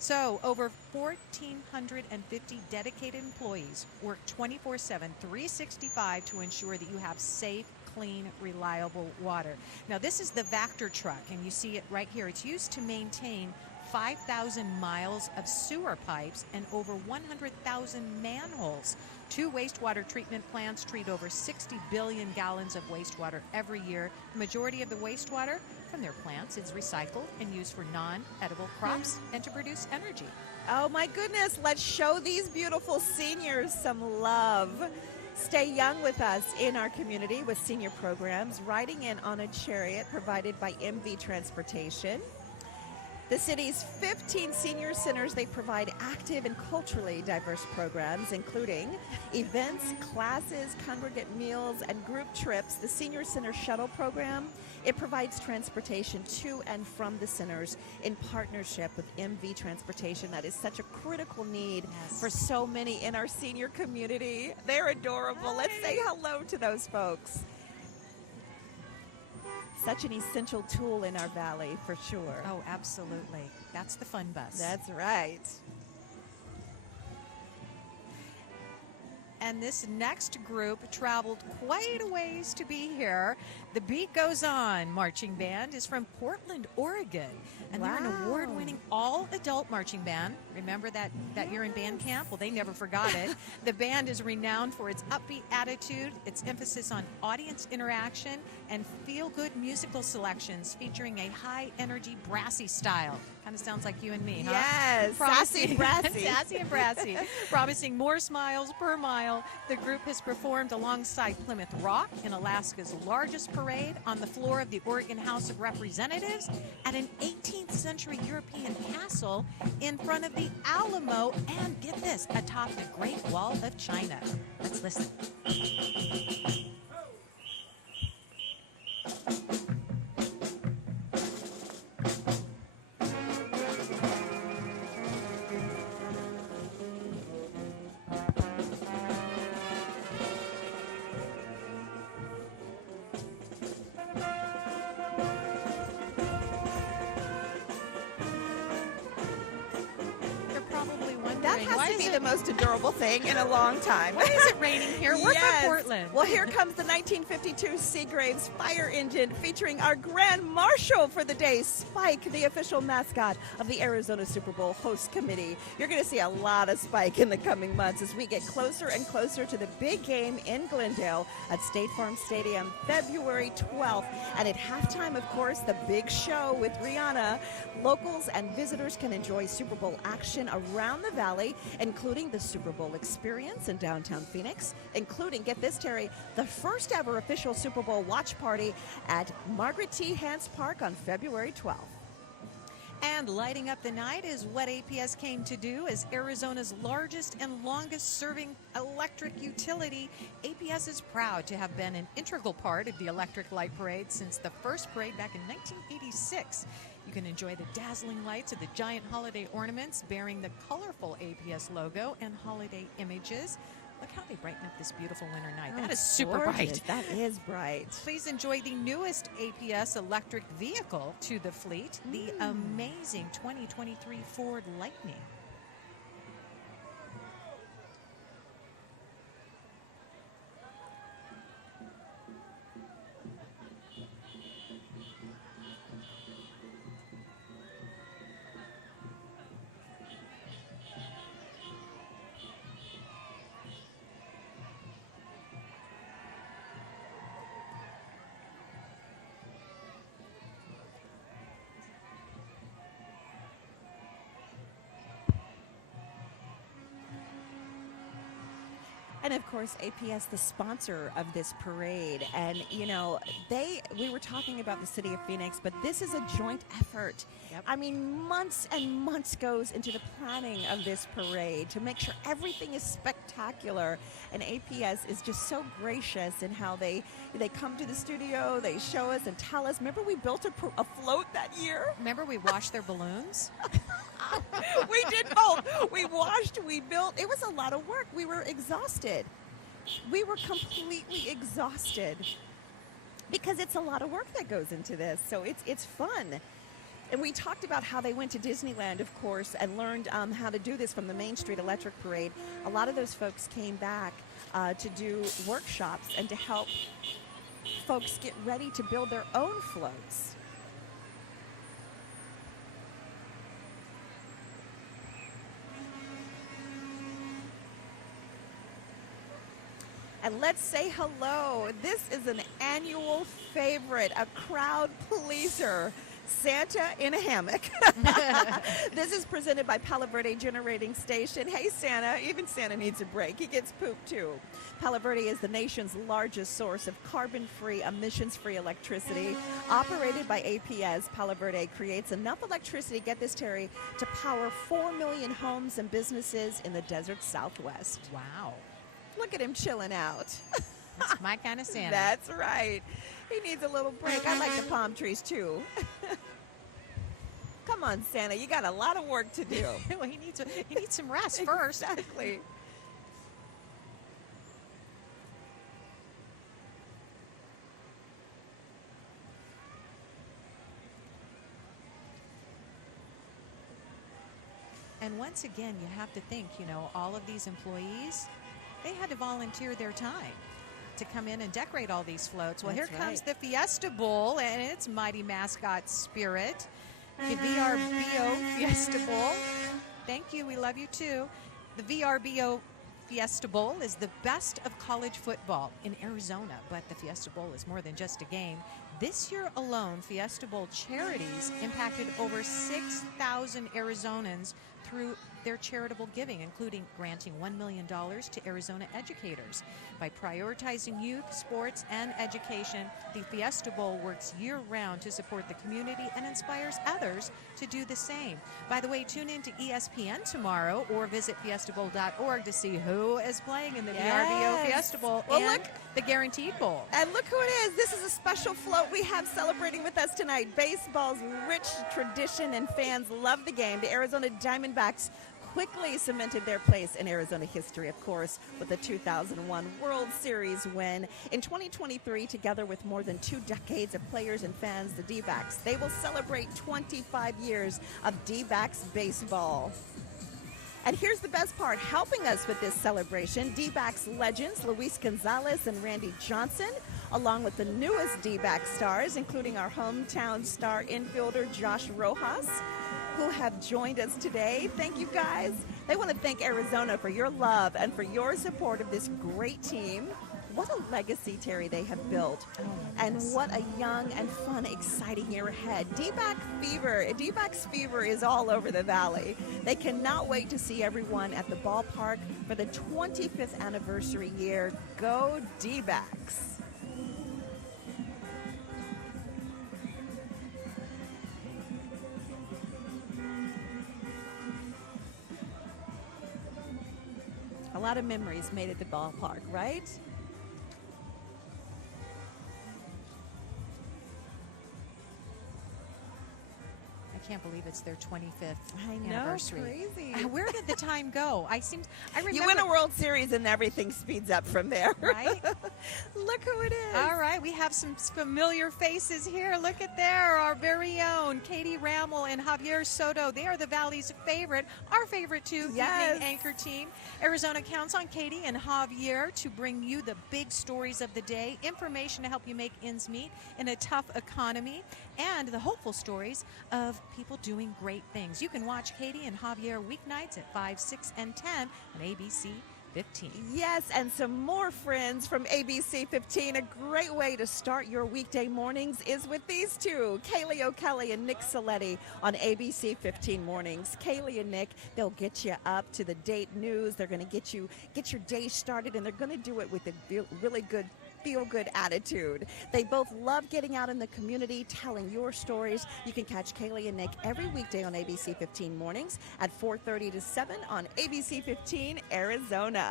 So, over 1,450 dedicated employees work 24/7, 365 to ensure that you have safe, clean, reliable water. Now, this is the Vector truck, and you see it right here. It's used to maintain 5,000 miles of sewer pipes and over 100,000 manholes. 2 wastewater treatment plants treat over 60 billion gallons of wastewater every year. The majority of the wastewater from their plants is recycled and used for non-edible crops and to produce energy. Oh my goodness, let's show these beautiful seniors some love. Stay young with us in our community with senior programs, riding in on a chariot provided by MV Transportation. The city's 15 senior centers, they provide active and culturally diverse programs, including events, classes, congregate meals, and group trips. The Senior Center Shuttle Program, it provides transportation to and from the centers in partnership with MV Transportation. That is such a critical need for so many in our senior community. They're adorable. Let's say hello to those folks. Such an essential tool in our valley, for sure. Oh, absolutely. That's the fun bus. That's right. And this next group traveled quite a ways to be here. The Beat Goes On marching band is from Portland, Oregon. And they're an award-winning all-adult marching band. Remember that year in band camp? Well, they never forgot it. The band is renowned for its upbeat attitude, its emphasis on audience interaction, and feel-good musical selections featuring a high-energy brassy style. Kind of sounds like you and me, huh? Yes, sassy and brassy. Sassy and brassy. Promising more smiles per mile, the group has performed alongside Plymouth Rock in Alaska's largest parade on the floor of the Oregon House of Representatives at an 18th century European castle in front of the Alamo, and get this, atop the Great Wall of China. Let's listen. That has to be the most adorable thing in a long time. Why is it raining here? We're from Portland. Well, here comes the 1952 Seagraves fire engine featuring our Grand Marshal for the day, Spike, the official mascot of the Arizona Super Bowl host committee. You're going to see a lot of Spike in the coming months as we get closer and closer to the big game in Glendale at State Farm Stadium, February 12th. And at halftime, of course, the big show with Rihanna. Locals and visitors can enjoy Super Bowl action around the valley, including the Super Bowl experience in downtown Phoenix, including, get this, Terry, the first ever official Super Bowl watch party at Margaret T. Hance Park on February 12th. And lighting up the night is what APS came to do as Arizona's largest and longest serving electric utility. APS is proud to have been an integral part of the Electric Light Parade since the first parade back in 1986. You can enjoy the dazzling lights of the giant holiday ornaments bearing the colorful APS logo and holiday images. Look how they brighten up this beautiful winter night. That is super bright. That is bright. Please enjoy the newest APS electric vehicle to the fleet, the amazing 2023 Ford Lightning. And of course, APS, the sponsor of this parade. And, you know, we were talking about the city of Phoenix, but this is a joint effort. Yep. I mean, months and months goes into the planning of this parade to make sure everything is spectacular. And APS is just so gracious in how they come to the studio, they show us and tell us. Remember, we built a float that year? Remember we washed their balloons? We did both. We washed, we built. It was a lot of work. We were exhausted. We were completely exhausted because it's a lot of work that goes into this. So it's fun. And we talked about how they went to Disneyland, of course, and learned how to do this from the Main Street Electric Parade. A lot of those folks came back to do workshops and to help folks get ready to build their own floats. And let's say hello. This is an annual favorite, a crowd pleaser, Santa in a hammock. This is presented by Palo Verde Generating Station. Hey, Santa. Even Santa needs a break. He gets pooped, too. Palo Verde is the nation's largest source of carbon-free, emissions-free electricity. Operated by APS, Palo Verde creates enough electricity, get this, Terry, to power 4 million homes and businesses in the desert Southwest. Wow. Look at him chilling out. That's my kind of Santa. That's right. He needs a little break. I like the palm trees, too. Come on, Santa. You got a lot of work to do. Well, he needs some rest first. Exactly. And once again, you have to think, you know, all of these employees, they had to volunteer their time to come in and decorate all these floats. Well, That's here comes right. the Fiesta Bowl and its mighty mascot Spirit. The VRBO Fiesta Bowl. Thank you. We love you, too. The VRBO Fiesta Bowl is the best of college football in Arizona, but the Fiesta Bowl is more than just a game. This year alone, Fiesta Bowl charities impacted over 6,000 Arizonans through their charitable giving, including granting $1 million to Arizona educators. By prioritizing youth, sports, and education, the Fiesta Bowl works year-round to support the community and inspires others to do the same. By the way, tune in to ESPN tomorrow or visit fiestabowl.org to see who is playing in the VRBO Fiesta Bowl and the Guaranteed Bowl. And look who it is. This is a special float we have celebrating with us tonight. Baseball's rich tradition and fans love the game. The Arizona Diamondbacks quickly cemented their place in Arizona history, of course, with the 2001 World Series win. In 2023, together with more than 2 decades of players and fans, the D-backs, they will celebrate 25 years of D-backs baseball. And here's the best part, helping us with this celebration, D-backs legends Luis Gonzalez and Randy Johnson, along with the newest D-back stars, including our hometown star infielder Josh Rojas, who have joined us today. Thank you, guys. They want to thank Arizona for your love and for your support of this great team. What a legacy, Terry, they have built. And what a young and fun, exciting year ahead. D-backs fever is all over the valley. They cannot wait to see everyone at the ballpark for the 25th anniversary year. Go D-backs. A lot of memories made at the ballpark, right? I can't believe it's their 25th I know, anniversary. crazy. Where did the time go? I remember. You win a World Series and everything speeds up from there. Right? Look who it is. All right, we have some familiar faces here. Look at there, our very own Katie Rammel and Javier Soto. They are the Valley's favorite, our favorite too, Yes. evening anchor team. Arizona counts on Katie and Javier to bring you the big stories of the day, information to help you make ends meet in a tough economy, and the hopeful stories of people doing great things. You can watch Katie and Javier weeknights at 5, 6, and 10 on ABC 15. Yes, and some more friends from ABC 15. A great way to start your weekday mornings is with these two, Kaylee O'Kelly and Nick Saletti on ABC 15 mornings. Kaylee and Nick, they'll get you up to the date news. They're going to get your day started, and they're going to do it with a really good feel-good attitude. They both love getting out in the community, telling your stories. You can catch Kaylee and Nick every weekday on ABC 15 mornings at 4:30 to 7 on ABC 15 Arizona.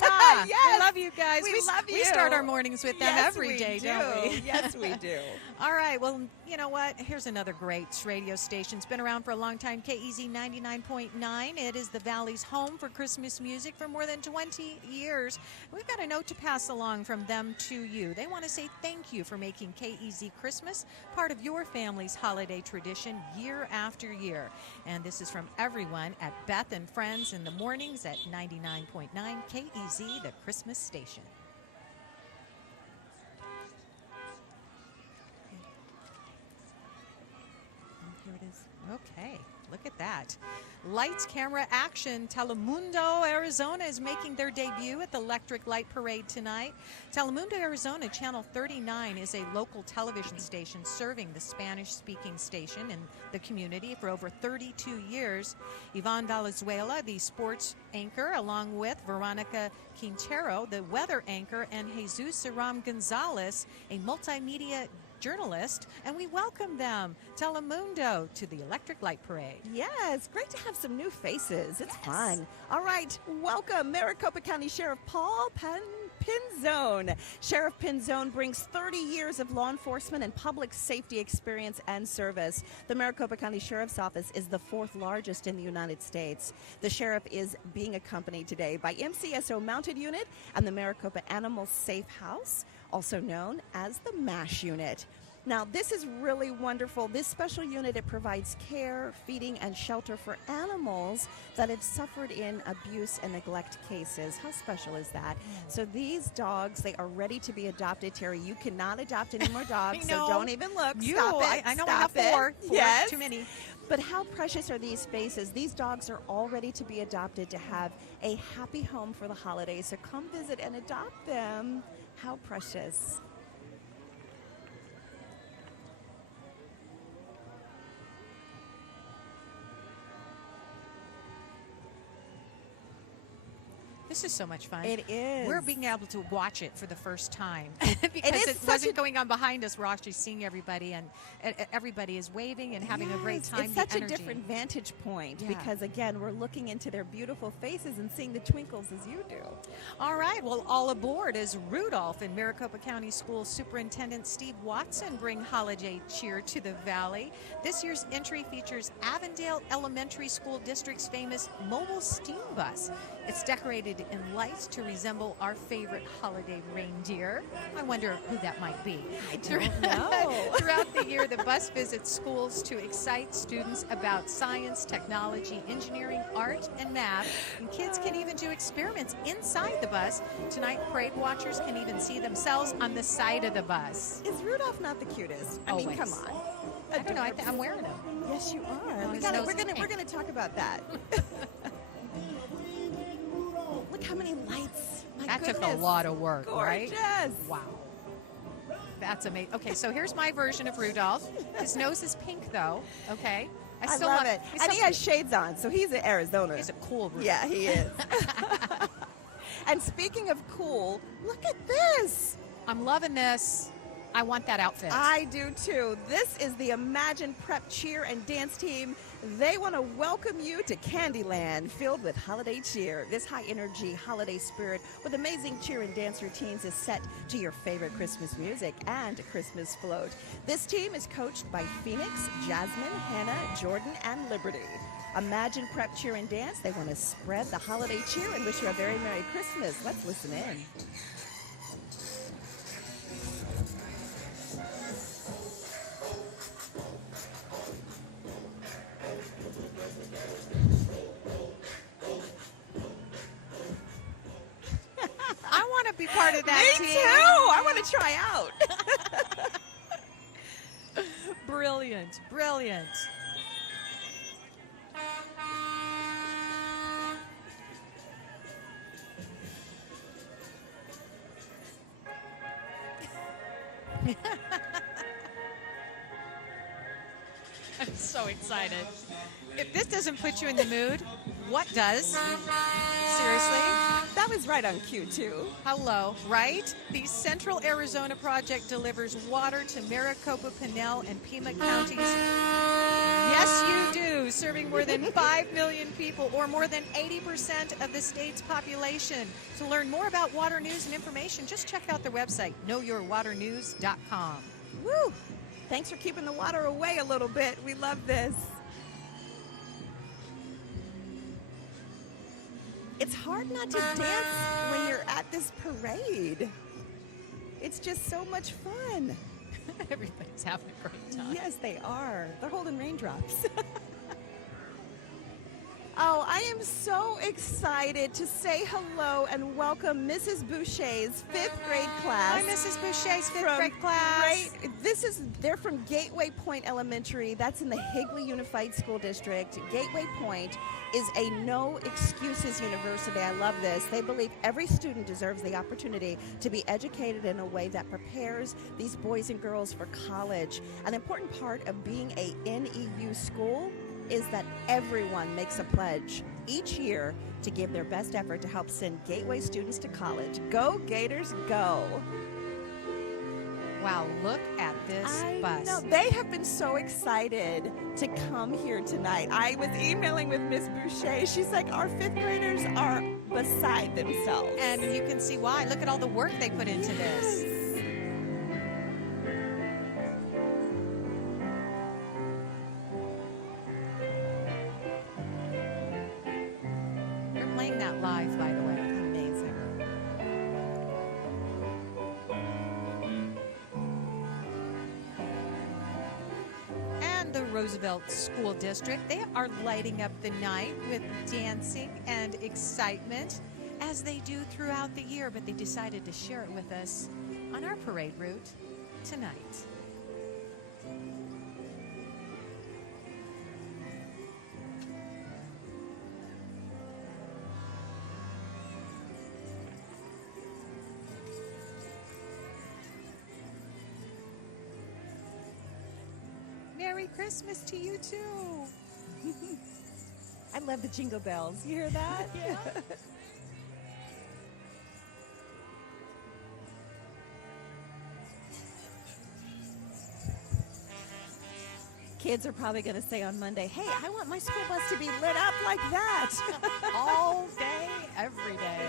Yes. Yes. We love you guys. We love We you. start our mornings with them Yes, every we day, do. don't we? Yes, we do. All right. Well, you know what? Here's another great radio station. It's been around for a long time, KEZ 99.9. It is the Valley's home for Christmas music for more than 20 years. We've got a note to pass along from them to you. They want to say thank you for making KEZ Christmas part of your family's holiday tradition year after year. And this is from everyone at Beth and Friends in the mornings at 99.9 KEZ, the Christmas station. Here it is. Okay, look at that. Lights, camera, action. Telemundo, Arizona is making their debut at the Electric Light Parade tonight. Telemundo, Arizona, Channel 39 is a local television station serving the Spanish-speaking station in the community for over 32 years. Yvonne Valenzuela, the sports anchor, along with Veronica Quintero, the weather anchor, and Jesus Saram Gonzalez, a multimedia journalist, and we welcome them, Telemundo, to the Electric Light Parade. Yes, great to have some new faces. It's fun. All right, welcome Maricopa County Sheriff Paul Pinzone. Sheriff Pinzone brings 30 years of law enforcement and public safety experience and service. The Maricopa County Sheriff's Office is the 4th largest in the United States. The sheriff is being accompanied today by MCSO Mounted Unit and the Maricopa Animal Safe House, also known as the MASH unit. Now, this is really wonderful. This special unit, it provides care, feeding, and shelter for animals that have suffered in abuse and neglect cases. How special is that? So these dogs, they are ready to be adopted. Terry, you cannot adopt any more dogs, so don't even look. Stop it. I know Stop I have four. Yes. Too many. But how precious are these faces? These dogs are all ready to be adopted to have a happy home for the holidays. So come visit and adopt them. How precious. This is so much fun. It is. We're being able to watch it for the first time because It is it wasn't going on behind us. We're actually seeing everybody, and everybody is waving and having a great time. It's such the a energy. different vantage point Yeah. because, again, we're looking into their beautiful faces and seeing the twinkles as you do. All right, well, all aboard as Rudolph and Maricopa County School Superintendent Steve Watson bring holiday cheer to the Valley. This year's entry features Avondale Elementary School District's famous mobile steam bus. It's decorated in lights to resemble our favorite holiday reindeer. I wonder who that might be. I don't know. Throughout the year, the bus visits schools to excite students about science, technology, engineering, art, and math. And kids can even do experiments inside the bus. Tonight, parade watchers can even see themselves on the side of the bus. Is Rudolph not the cutest? I mean, Always. come on. I don't know. I'm wearing them. Yes, you are. Oh, We his gotta, nose we're is gonna pink. talk about that. Look how many lights. My That goodness. took a lot of work, Gorgeous. right? Wow. That's amazing. Okay, so here's my version of Rudolph. His nose is pink, though. Okay. I love it. And he has shades on, so he's in Arizona. He's a cool Rudolph. Yeah, he is. And speaking of cool, look at this. I'm loving this. I want that outfit. I do too. This is the Imagine Prep Cheer and Dance Team. They want to welcome you to Candyland, filled with holiday cheer. This high-energy holiday spirit with amazing cheer and dance routines is set to your favorite Christmas music and Christmas float. This team is coached by Phoenix, Jasmine, Hannah, Jordan, and Liberty. Imagine prep, cheer, and dance. They want to spread the holiday cheer and wish you a very Merry Christmas. Let's listen in. I want to be part of that Me team. too. I want to try out. Brilliant, brilliant. I'm so excited. If this doesn't put you in the mood, what does? Seriously? That was right on cue, too. Hello, right? The Central Arizona Project delivers water to Maricopa, Pinal, and Pima counties. Yes, you do, serving more than 5 million people, or more than 80% of the state's population. To learn more about water news and information, just check out their website, knowyourwaternews.com. Woo! Thanks for keeping the water away a little bit. We love this. It's hard not to dance when you're at this parade. It's just so much fun. Everybody's having a great time. Yes, they are. They're holding raindrops. Oh, I am so excited to say hello and welcome Mrs. Boucher's 5th grade class. Hi, Mrs. Boucher's 5th grade class. They're from Gateway Point Elementary. That's in the Higley Unified School District. Gateway Point is a no excuses university. I love this. They believe every student deserves the opportunity to be educated in a way that prepares these boys and girls for college. An important part of being a NEU school is that everyone makes a pledge each year to give their best effort to help send Gateway students to college. Go Gators, go! Wow, look at this bus. No, they have been so excited to come here tonight. I was emailing with Miss Boucher. She's like, our 5th graders are beside themselves. And you can see why. Look at all the work they put into this. We're playing that live, by the way. Amazing. And the Roosevelt School District, they are lighting up the night with dancing and excitement, as they do throughout the year, but they decided to share it with us on our parade route tonight. Merry Christmas to you too. I love the jingle bells. You hear that? Yeah. Kids are probably going to say on Monday, hey, I want my school bus to be lit up like that. All day, every day.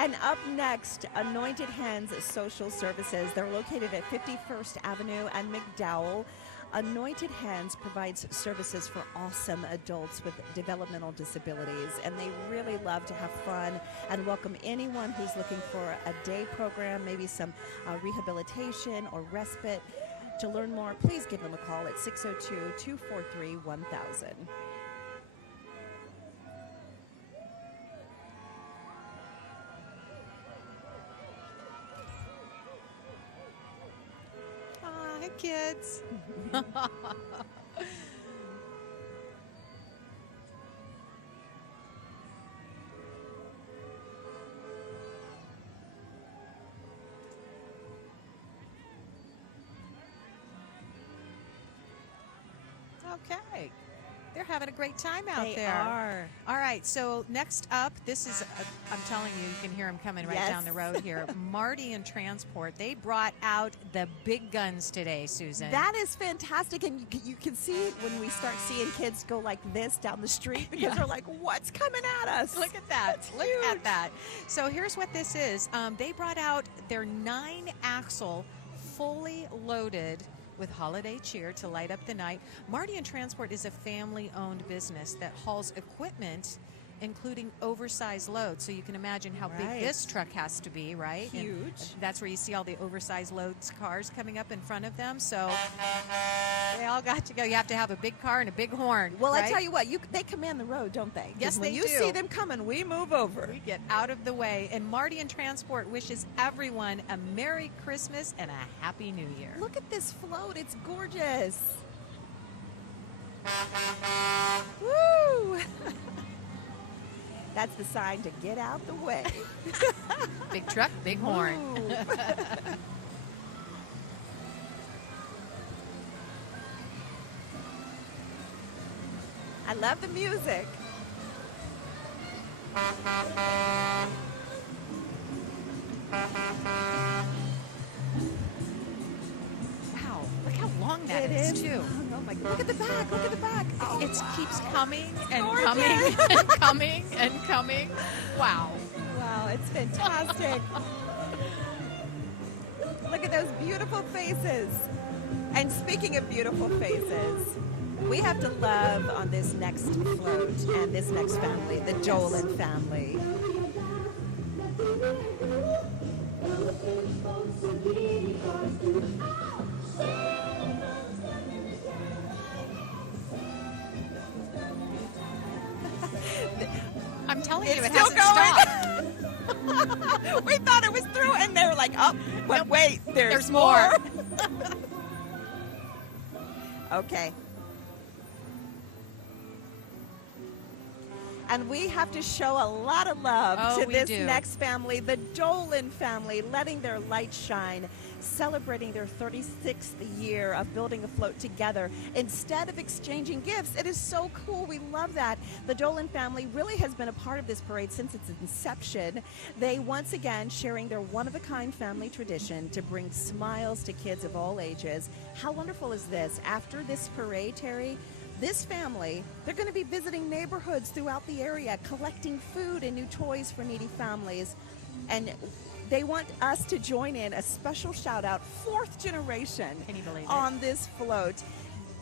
And up next, Anointed Hands Social Services. They're located at 51st Avenue and McDowell. Anointed Hands provides services for awesome adults with developmental disabilities, and they really love to have fun and welcome anyone who's looking for a day program, maybe some rehabilitation or respite. To learn more, please give them a call at 602-243-1000. Hi, kids. Okay. They're having a great time out They there. are. All right, so next up, this is, I'm telling you, you can hear them coming right Yes. down the road here. Marty and Transport, they brought out the big guns today, Susan. That is fantastic, and you can see when we start seeing kids go like this down the street because they're like, what's coming at us? Look at that. That's Look huge. at that. So here's what this is. They brought out their 9-axle, fully loaded with holiday cheer to light up the night. Marty and Transport is a family-owned business that hauls equipment, including oversized loads. So you can imagine how big Right. this truck has to be, right? And Huge. that's where you see all the oversized loads cars coming up in front of them. So they all got to go. You have to have a big car and a big horn. Well, right? I tell you what, they command the road, don't they? 'Cause Yes, when they you do. see them coming, we move over. We get out of the way. And Marty and Transport wishes everyone a Merry Christmas and a Happy New Year. Look at this float. It's gorgeous. Woo! That's the sign to get out the way. Big truck, big horn. Move. I love the music. Wow, look how long that It is, is. too. Oh my God. Look at the back. Look at the back. Oh, It keeps coming and Gorgeous. coming and coming and coming. Wow. wow, it's fantastic. Look at those beautiful faces. And speaking of beautiful faces, we have to love on this next float and this next family, the Dolan family. I'm telling you, It's it still hasn't going. stopped. We thought it was through, and they were like, oh, but Nope. wait, there's There's more. Okay. And we have to show a lot of love Oh, to we this do. next family, the Dolan family, letting their light shine, celebrating their 36th year of building a float together. Instead of exchanging gifts, it is so cool. We love that. The Dolan family really has been a part of this parade since its inception. They once again sharing their one-of-a-kind family tradition to bring smiles to kids of all ages. How wonderful is this? After this parade, Terry, this family, they're going to be visiting neighborhoods throughout the area, collecting food and new toys for needy families. And they want us to join in a special shout out, 4th generation Can you believe it? on this float.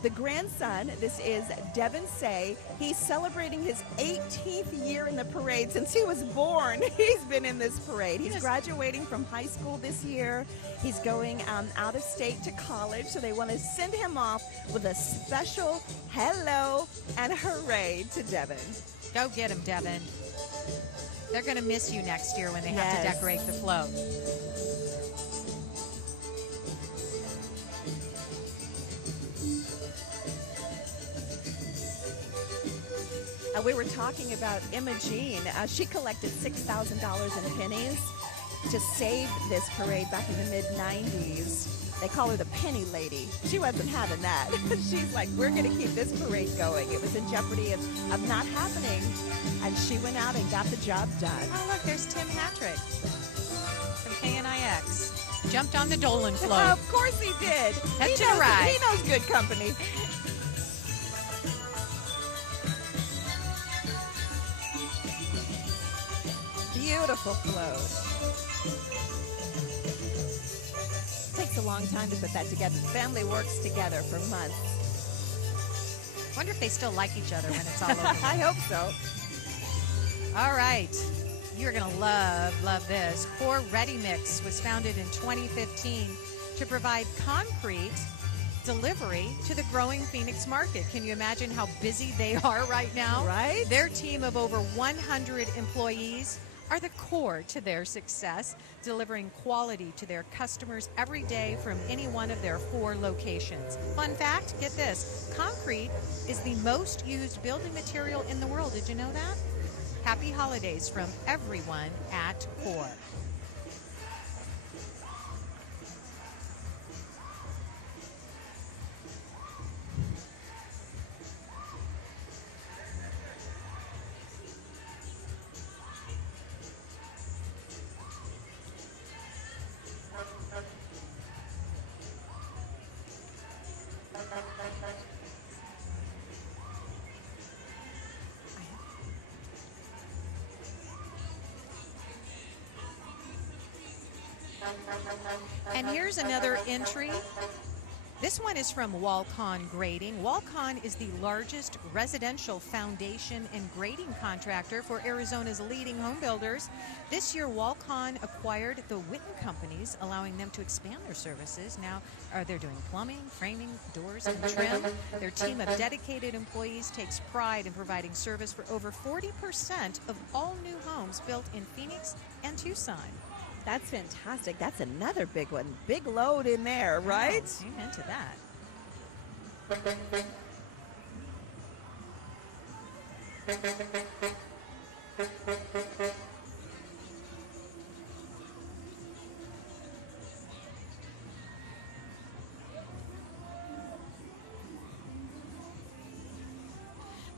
The grandson, this is Devin Say. He's celebrating his 18th year in the parade since he was born. He's been in this parade. He's Yes. graduating from high school this year. He's going out of state to college, so they want to send him off with a special hello and hooray to Devin. Go get them, Devin. They're going to miss you next year when they have to Yes. decorate the float. We were talking about Imogene. She collected $6,000 in pennies to save this parade back in the mid-90s. They call her the penny lady. She wasn't having that. She's like, we're going to keep this parade going. It was in jeopardy of not happening. And she went out and got the job done. Oh, look, there's Tim Patrick from KNIX. Jumped on the Dolan float. Of course he did. Head He to the knows- right. He knows good company. Beautiful float. Takes a long time to put that together. The family works together for months. Wonder if they still like each other when it's all over. I hope so. All right. You're going to love this. Core Ready Mix was founded in 2015 to provide concrete delivery to the growing Phoenix market. Can you imagine how busy they are right now? Right? Their team of over 100 employees are the core to their success, delivering quality to their customers every day from any one of their 4 locations. Fun fact, get this, concrete is the most used building material in the world. Did you know that? Happy holidays from everyone at Core. And here's another entry. This one is from Walcon Grading. Walcon is the largest residential foundation and grading contractor for Arizona's leading home builders. This year, Walcon acquired the Witten companies, allowing them to expand their services. Now, they're doing plumbing, framing, doors, and trim. Their team of dedicated employees takes pride in providing service for over 40% of all new homes built in Phoenix and Tucson. That's fantastic. That's another big one. Big load in there, right? Oh, amen to that.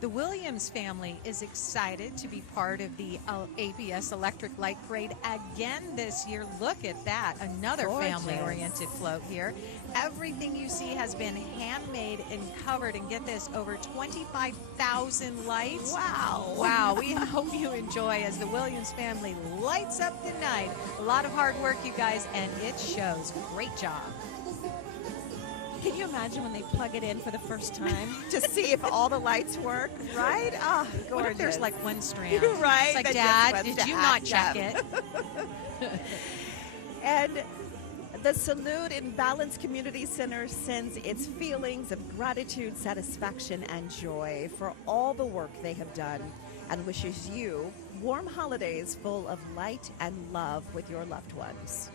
The Williams family is excited to be part of the APS Electric Light Parade again this year. Look at that. Another family-oriented float here. Everything you see has been handmade and covered, and get this, over 25,000 lights. Wow. Wow. We hope you enjoy as the Williams family lights up the night. A lot of hard work, you guys, and it shows. Great job. Can you imagine when they plug it in for the first time to see if all the lights work, right? Oh, gorgeous. What if there's like one strand? Right. It's like, that Dad, did you not check it? And the Salute in Balance Community Center sends its feelings of gratitude, satisfaction, and joy for all the work they have done, and wishes you warm holidays full of light and love with your loved ones.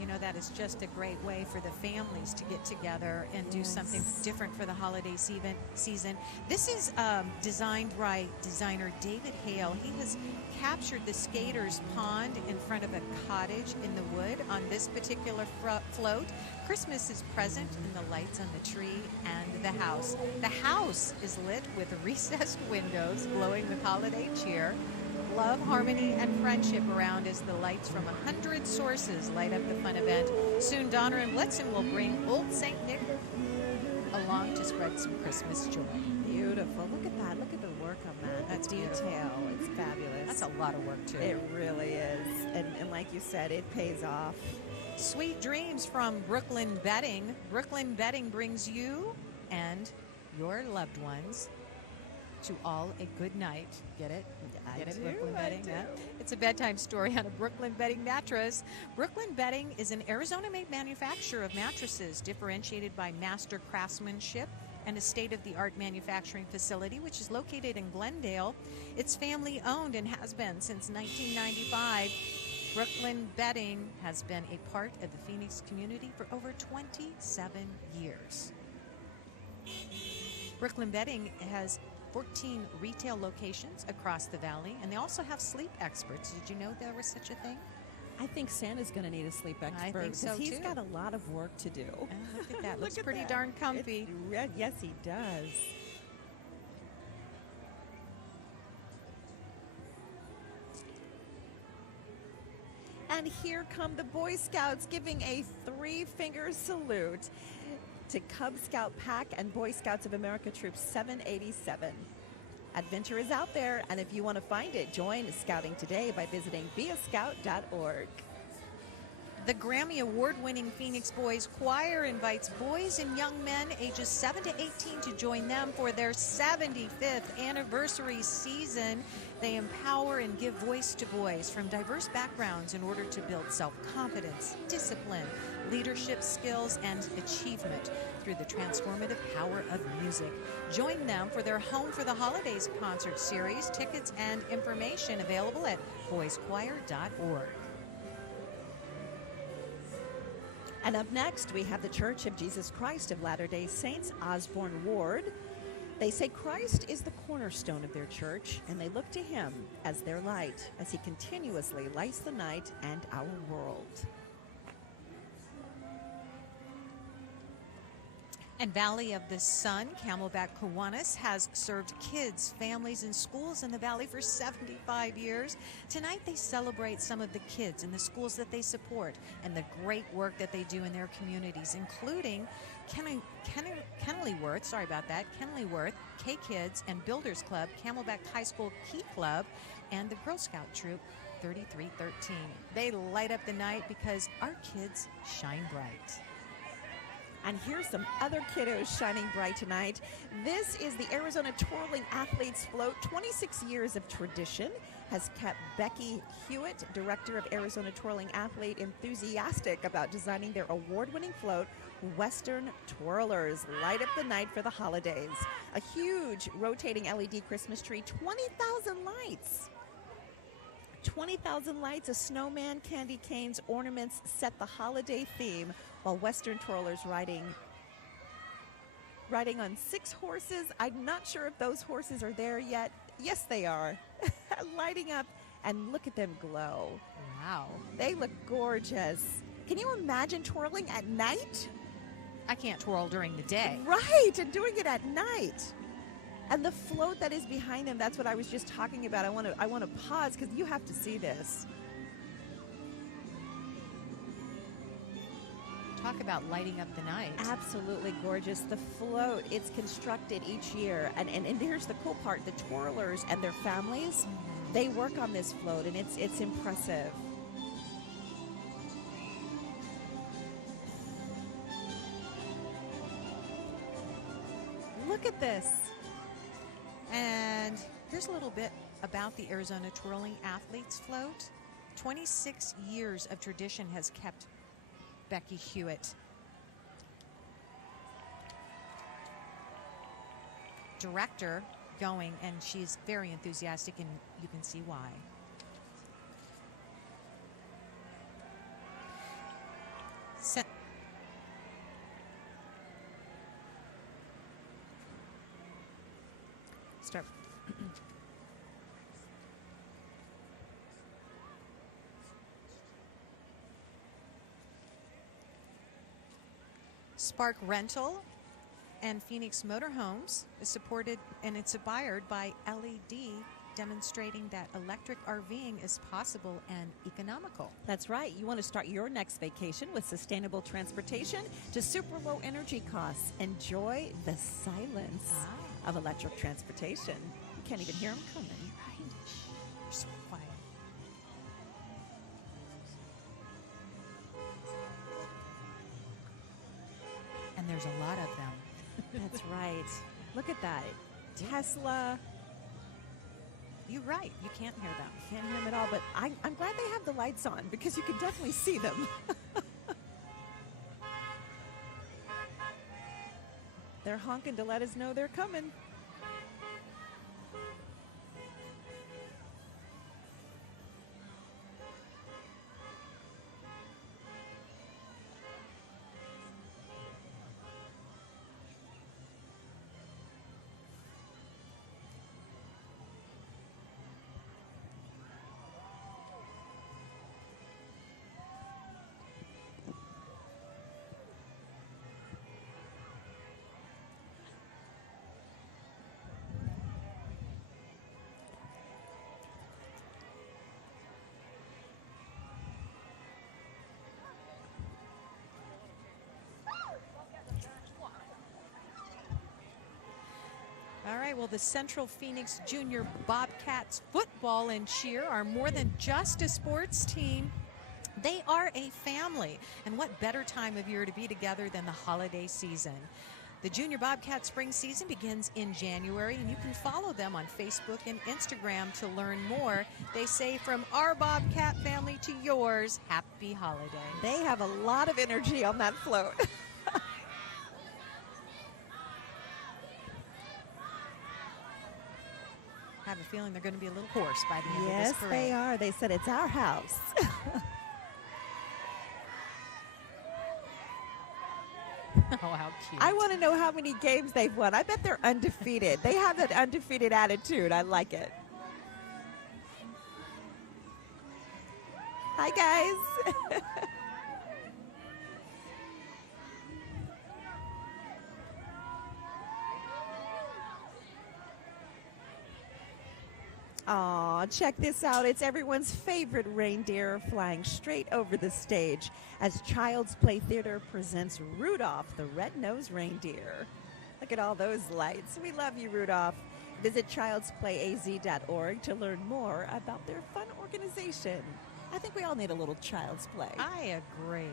You know, that is just a great way for the families to get together and do something different for the holiday season. This is designed by designer David Hale. He has captured the skaters' pond in front of a cottage in the wood on this particular float. Christmas is present in the lights on the tree and the house. The house is lit with recessed windows glowing with holiday cheer. Love, harmony, and friendship around as the lights from 100 sources light up the fun event. Soon, Donner and Blitzen will bring Old St. Nick along to spread some Christmas joy. Beautiful. Look at that. Look at the work on that. That's detail. beautiful. It's fabulous. That's a lot of work, too. It really is. And like you said, it pays off. Sweet dreams from Brooklyn Bedding. Brooklyn Bedding brings you and your loved ones to all a good night. Get it? Get it? Brooklyn Bedding. Yeah. It's a bedtime story on a Brooklyn Bedding mattress. Brooklyn Bedding is an Arizona-made manufacturer of mattresses differentiated by master craftsmanship and a state-of-the-art manufacturing facility, which is located in Glendale. It's family-owned and has been since 1995. Brooklyn Bedding has been a part of the Phoenix community for over 27 years. Brooklyn Bedding has 14 retail locations across the valley, and they also have sleep experts. Did you know there was such a thing? I think Santa's going to need a sleep expert. I think so, because he's too. got a lot of work to do. Look at that. Looks Look at pretty that. darn comfy. Yes, he does. And here come the Boy Scouts giving a three-finger salute to Cub Scout Pack and Boy Scouts of America Troop 787. Adventure is out there, and if you want to find it, join Scouting today by visiting beascout.org. The Grammy Award-winning Phoenix Boys Choir invites boys and young men ages 7 to 18 to join them for their 75th anniversary season. They empower and give voice to boys from diverse backgrounds in order to build self-confidence, discipline, leadership skills, and achievement through the transformative power of music. Join them for their Home for the Holidays concert series. Tickets and information available at boyschoir.org. And up next, we have the Church of Jesus Christ of Latter-day Saints, Osborne Ward. They say Christ is the cornerstone of their church, and they look to him as their light, as he continuously lights the night and our world. And Valley of the Sun, Camelback Kiwanis, has served kids, families, and schools in the Valley for 75 years. Tonight they celebrate some of the kids and the schools that they support and the great work that they do in their communities, including Kenilworth, K-Kids and Builders Club, Camelback High School Key Club, and the Girl Scout Troop 3313. They light up the night because our kids shine bright. And here's some other kiddos shining bright tonight. This is the Arizona Twirling Athletes Float. 26 years of tradition has kept Becky Hewitt, director of Arizona Twirling Athlete, enthusiastic about designing their award-winning float, Western Twirlers. Light up the night for the holidays. A huge rotating LED Christmas tree, 20,000 lights. 20,000 lights, a snowman, candy canes, ornaments set the holiday theme, while Western Twirlers riding on 6 horses. I'm not sure if those horses are there yet. Yes, they are. Lighting up, and look at them glow. Wow. They look gorgeous. Can you imagine twirling at night? I can't twirl during the day. Right, and doing it at night. And the float that is behind them, that's what I was just talking about. I want to pause because you have to see this. Talk about lighting up the night. Absolutely gorgeous. The float, it's constructed each year. And here's the cool part. The twirlers and their families, they work on this float, and it's impressive. Look at this. And here's a little bit about the Arizona Twirling Athletes Float. 26 years of tradition has kept Becky Hewitt, director, going, and she's very enthusiastic, and you can see why. Start. Spark Rental and Phoenix Motorhomes is supported, and it's admired by LED, demonstrating that electric RVing is possible and economical. That's right. You want to start your next vacation with sustainable transportation to super low energy costs. Enjoy the silence of electric transportation. You can't even hear them coming. Right? You're so quiet. And there's a lot of them. That's right. Look at that. Tesla. You're right. You can't hear them. Can't hear them at all, but I'm glad they have the lights on because you can definitely see them. They're honking to let us know they're coming. All right, well, the Central Phoenix Junior Bobcats football and cheer are more than just a sports team. They are a family, and what better time of year to be together than the holiday season. The Junior Bobcat spring season begins in January, and you can follow them on Facebook and Instagram to learn more. They say, from our Bobcat family to yours, happy holidays. They have a lot of energy on that float. I have a feeling they're going to be a little hoarse by the end of this parade. Yes, they are. They said it's our house. Oh, how cute. I want to know how many games they've won. I bet they're undefeated. They have that undefeated attitude. I like it. Hi, guys. Aw, check this out. It's everyone's favorite reindeer flying straight over the stage as Child's Play Theater presents Rudolph the Red-Nosed Reindeer. Look at all those lights. We love you, Rudolph. Visit childsplayaz.org to learn more about their fun organization. I think we all need a little child's play. I agree.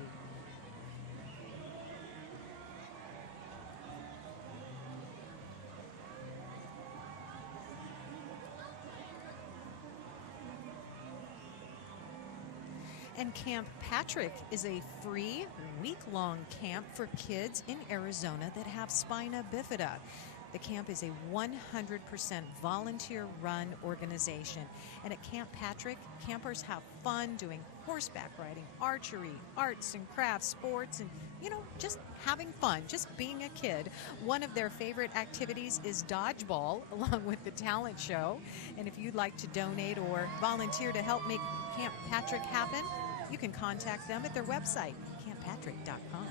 And Camp Patrick is a free week-long camp for kids in Arizona that have spina bifida. The camp is a 100% volunteer-run organization. And at Camp Patrick, campers have fun doing horseback riding, archery, arts and crafts, sports, and, just having fun, just being a kid. One of their favorite activities is dodgeball, along with the talent show. And if you'd like to donate or volunteer to help make Camp Patrick happen, you can contact them at their website, camppatrick.com.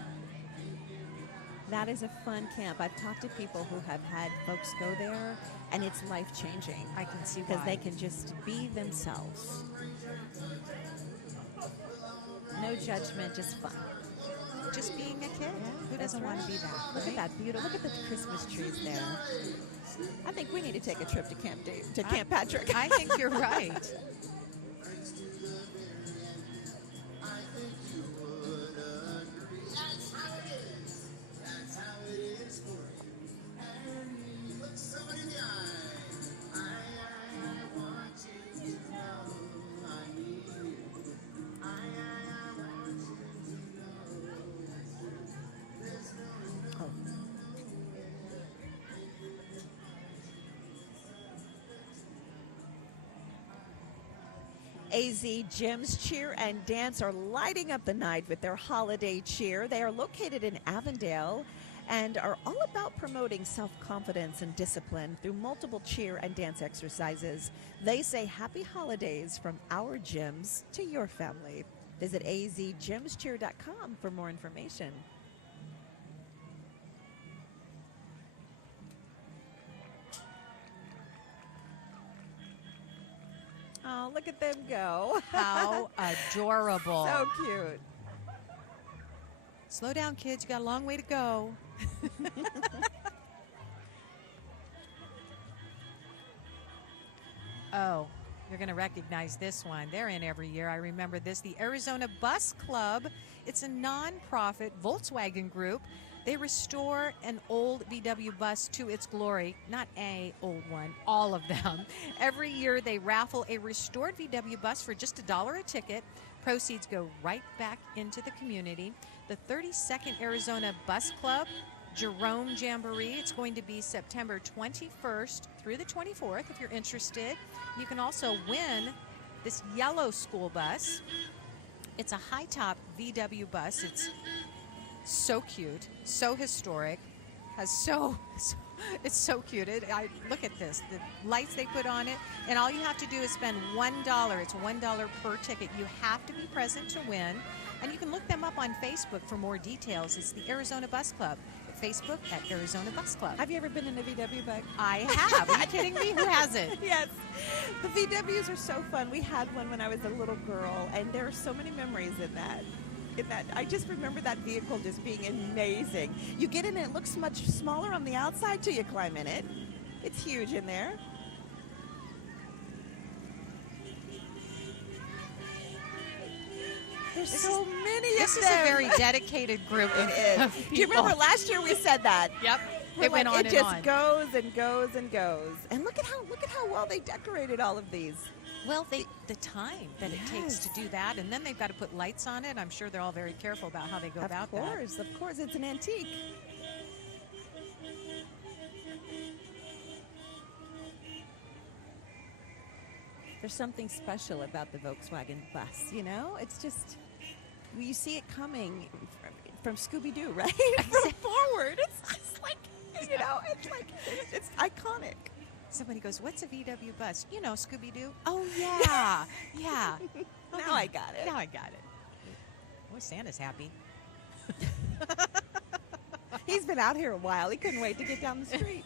That is a fun camp. I've talked to people who have had folks go there, and it's life-changing. I can see why. Because they can just be themselves. No judgment, just fun. Just being a kid. Yeah, Who doesn't want to be that? Look right? at that beautiful. Look at the Christmas trees there. I think we need to take a trip to Camp Patrick. I think you're right. AZ Gyms Cheer and Dance are lighting up the night with their holiday cheer. They are located in Avondale and are all about promoting self-confidence and discipline through multiple cheer and dance exercises. They say happy holidays from our gyms to your family. Visit azgymscheer.com for more information. Oh, look at them go. How adorable. So cute. Slow down, kids. You got a long way to go. Oh, you're going to recognize this one. They're in every year. I remember this. The Arizona Bus Club. It's a nonprofit Volkswagen group. They restore an old VW bus to its glory. Not a old one, all of them. Every year they raffle a restored VW bus for just $1 a ticket. Proceeds go right back into the community. The 32nd Arizona Bus Club Jerome Jamboree. It's going to be September 21st through the 24th if you're interested. You can also win this yellow school bus. It's a high-top VW bus. It's so cute, so historic, it's so cute. I look at this, the lights they put on it, and all you have to do is spend $1. It's $1 per ticket. You have to be present to win, and you can look them up on Facebook for more details. It's the Arizona Bus Club. At Facebook at Arizona Bus Club. Have you ever been in a VW bug? I have. Are you kidding me? Who hasn't? Yes. The VWs are so fun. We had one when I was a little girl, and there are so many memories in that. I just remember that vehicle just being amazing. You get in it, it looks much smaller on the outside till you climb in it. It's huge in there. There's so many of them. This is a very dedicated group of people. Do you remember last year we said that? Yep. It went on and on. It just goes and goes and goes. And look at how well they decorated all of these. Well, the time that it takes to do that, and then they've got to put lights on it. I'm sure they're all very careful about how they go about that. Of course, it's an antique. There's something special about the Volkswagen bus, you know? It's just, you see it coming from Scooby-Doo, right? From forward. It's like, you know, it's iconic. Somebody goes, what's a VW bus? You know, Scooby-Doo. Oh, yeah. Yeah. Now I got it. Now I got it. Boy, Santa's happy. He's been out here a while. He couldn't wait to get down the street.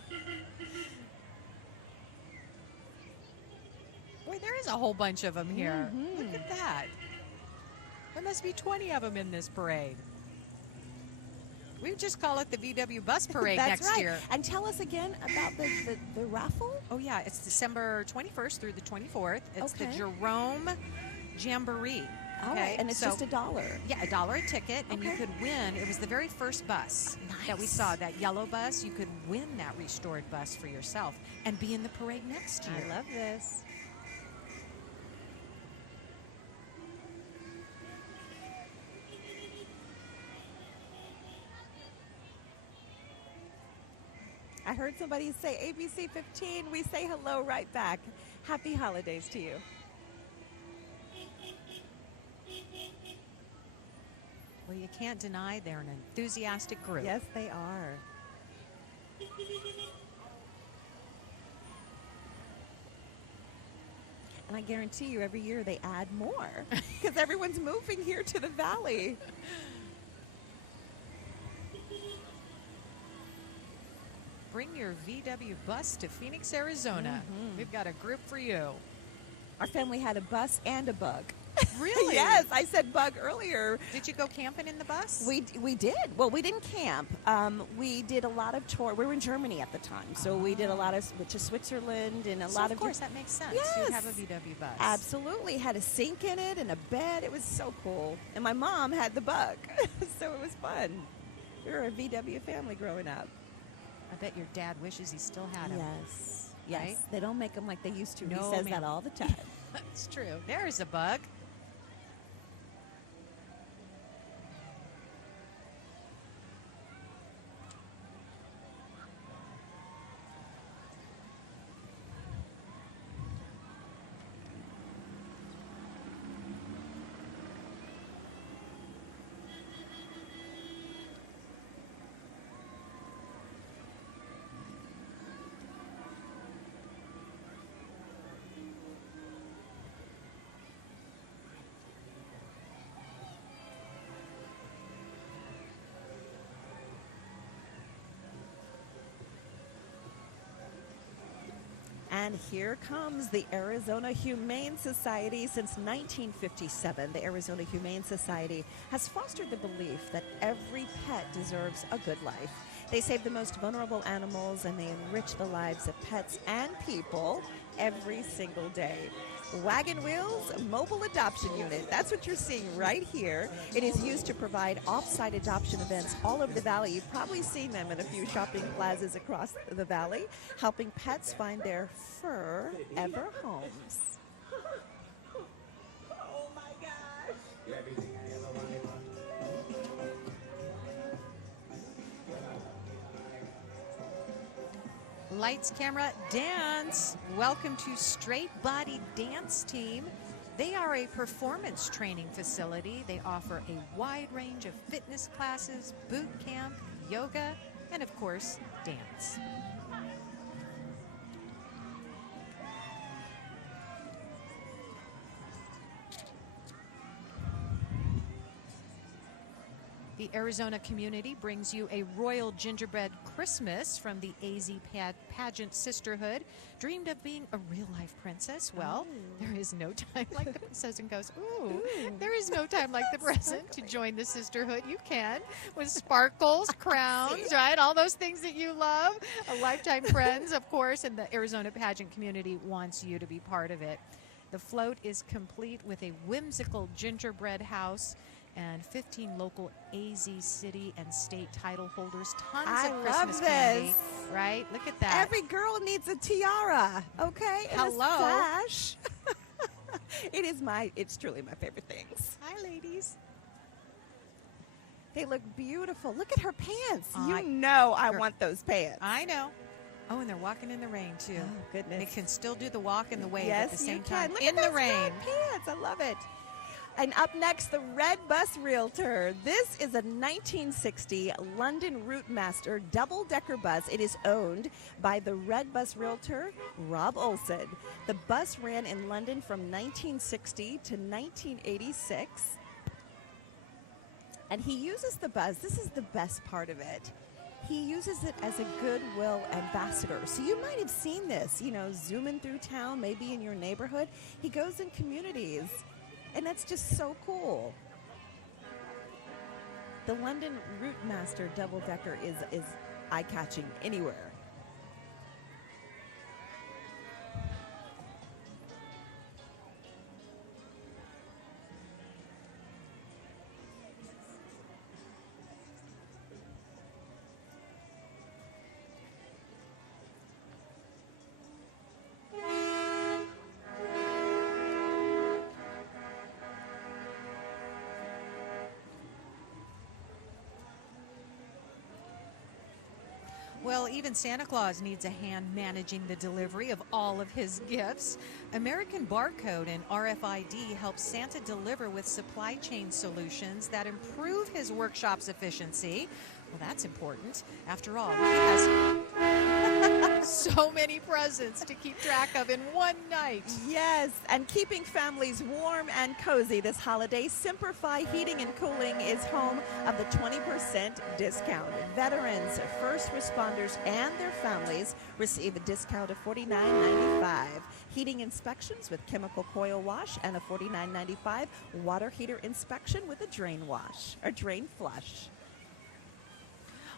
Boy, there is a whole bunch of them here. Mhm. Look at that. There must be 20 of them in this parade. We would just call it the VW Bus Parade That's next right. year. And tell us again about the raffle. Oh, yeah. It's December 21st through the 24th. It's the Okay. Jerome Jamboree. All right, and it's just $1. Yeah, $1 a ticket, and you Okay. could win. It was the very first bus that we Nice. saw, that yellow bus. You could win that restored bus for yourself and be in the parade next year. I love this. I heard somebody say ABC15. We say hello right back. Happy holidays to you. Well, you can't deny they're an enthusiastic group. Yes, they are. And I guarantee you every year they add more because everyone's moving here to the valley. Bring your VW bus to Phoenix, Arizona. Mhm. We've got a group for you. Our family had a bus and a bug. Really? Yes, I said bug earlier. Did you go camping in the bus? We did. Well, we didn't camp. We did a lot of tour. We were in Germany at the time, so we did a lot of went to Switzerland and a So lot of course, that makes sense. Yes. You'd have a VW bus. Absolutely, had a sink in it and a bed. It was so cool. And my mom had the bug, so it was fun. We were a VW family growing up. I bet your dad wishes he still had them. Yes. Right? They don't make them like they used to. No, he says ma'am. that all the time. That's true. There's a bug. And here comes the Arizona Humane Society. Since 1957, the Arizona Humane Society has fostered the belief that every pet deserves a good life. They save the most vulnerable animals and they enrich the lives of pets and people every single day. Wagon Wheels Mobile Adoption Unit. That's what you're seeing right here. It is used to provide off-site adoption events all over the valley. You've probably seen them in a few shopping plazas across the valley, helping pets find their forever homes. Oh my gosh! Everything I ever wanted. Lights, camera, dance. Welcome to Straight Body Dance Team. They are a performance training facility. They offer a wide range of fitness classes, boot camp, yoga, and of course, dance. The Arizona community brings you a royal gingerbread Christmas from the AZ Pageant Sisterhood. Dreamed of being a real-life princess? Well, there is no time like the princess and goes, ooh, there is no time like the present to join the sisterhood. You can with sparkles, crowns, right? All those things that you love. A lifetime friends, of course, and the Arizona pageant community wants you to be part of it. The float is complete with a whimsical gingerbread house and 15 local AZ city and state title holders. Tons I of love Christmas candy, this. right? Look at that. Every girl needs a tiara, okay? And Hello. a sash. It's truly my favorite things. Hi, ladies. They look beautiful. Look at her pants. I I want those pants. I know. Oh, and they're walking in the rain, too. Oh, goodness. They can still do the walk and the wave Yes, at the same you time. can. Look in at the those rain. red pants. I love it. And up next, the Red Bus Realtor. This is a 1960 London Route Master double-decker bus. It is owned by the Red Bus Realtor, Rob Olson. The bus ran in London from 1960 to 1986. And he uses the bus. This is the best part of it. he uses it as a goodwill ambassador. So you might have seen this, zooming through town, maybe in your neighborhood. He goes in communities, and that's just so cool. The London Routemaster double-decker is eye-catching anywhere. Well, even Santa Claus needs a hand managing the delivery of all of his gifts. American Barcode and RFID help Santa deliver with supply chain solutions that improve his workshop's efficiency. Well, that's important. After all, he has so many presents to keep track of in one night. Yes, and keeping families warm and cozy this holiday, Simplify Heating and Cooling is home of the 20% discount. Veterans, first responders, and their families receive a discount of $49.95. Heating inspections with chemical coil wash and a $49.95 water heater inspection with a drain wash or drain flush.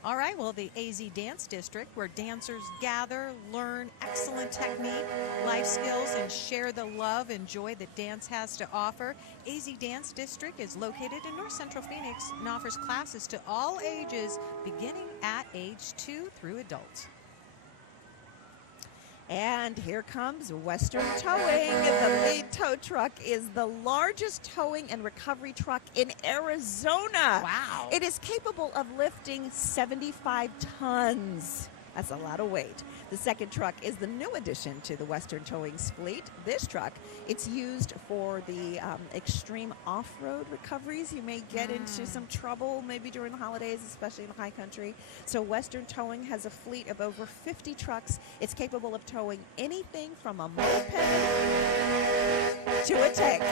All right, well, the AZ Dance District, where dancers gather, learn excellent technique, life skills, and share the love and joy that dance has to offer. AZ Dance District is located in North Central Phoenix and offers classes to all ages, beginning at age 2 through adult. And here comes Western Towing. The lead tow truck is the largest towing and recovery truck in Arizona. Wow. It is capable of lifting 75 tons. That's a lot of weight. The second truck is the new addition to the Western Towing's fleet. This truck, it's used for the extreme off-road recoveries. You may get into some trouble maybe during the holidays, especially in the high country. So Western Towing has a fleet of over 50 trucks. It's capable of towing anything from a moped to a tank.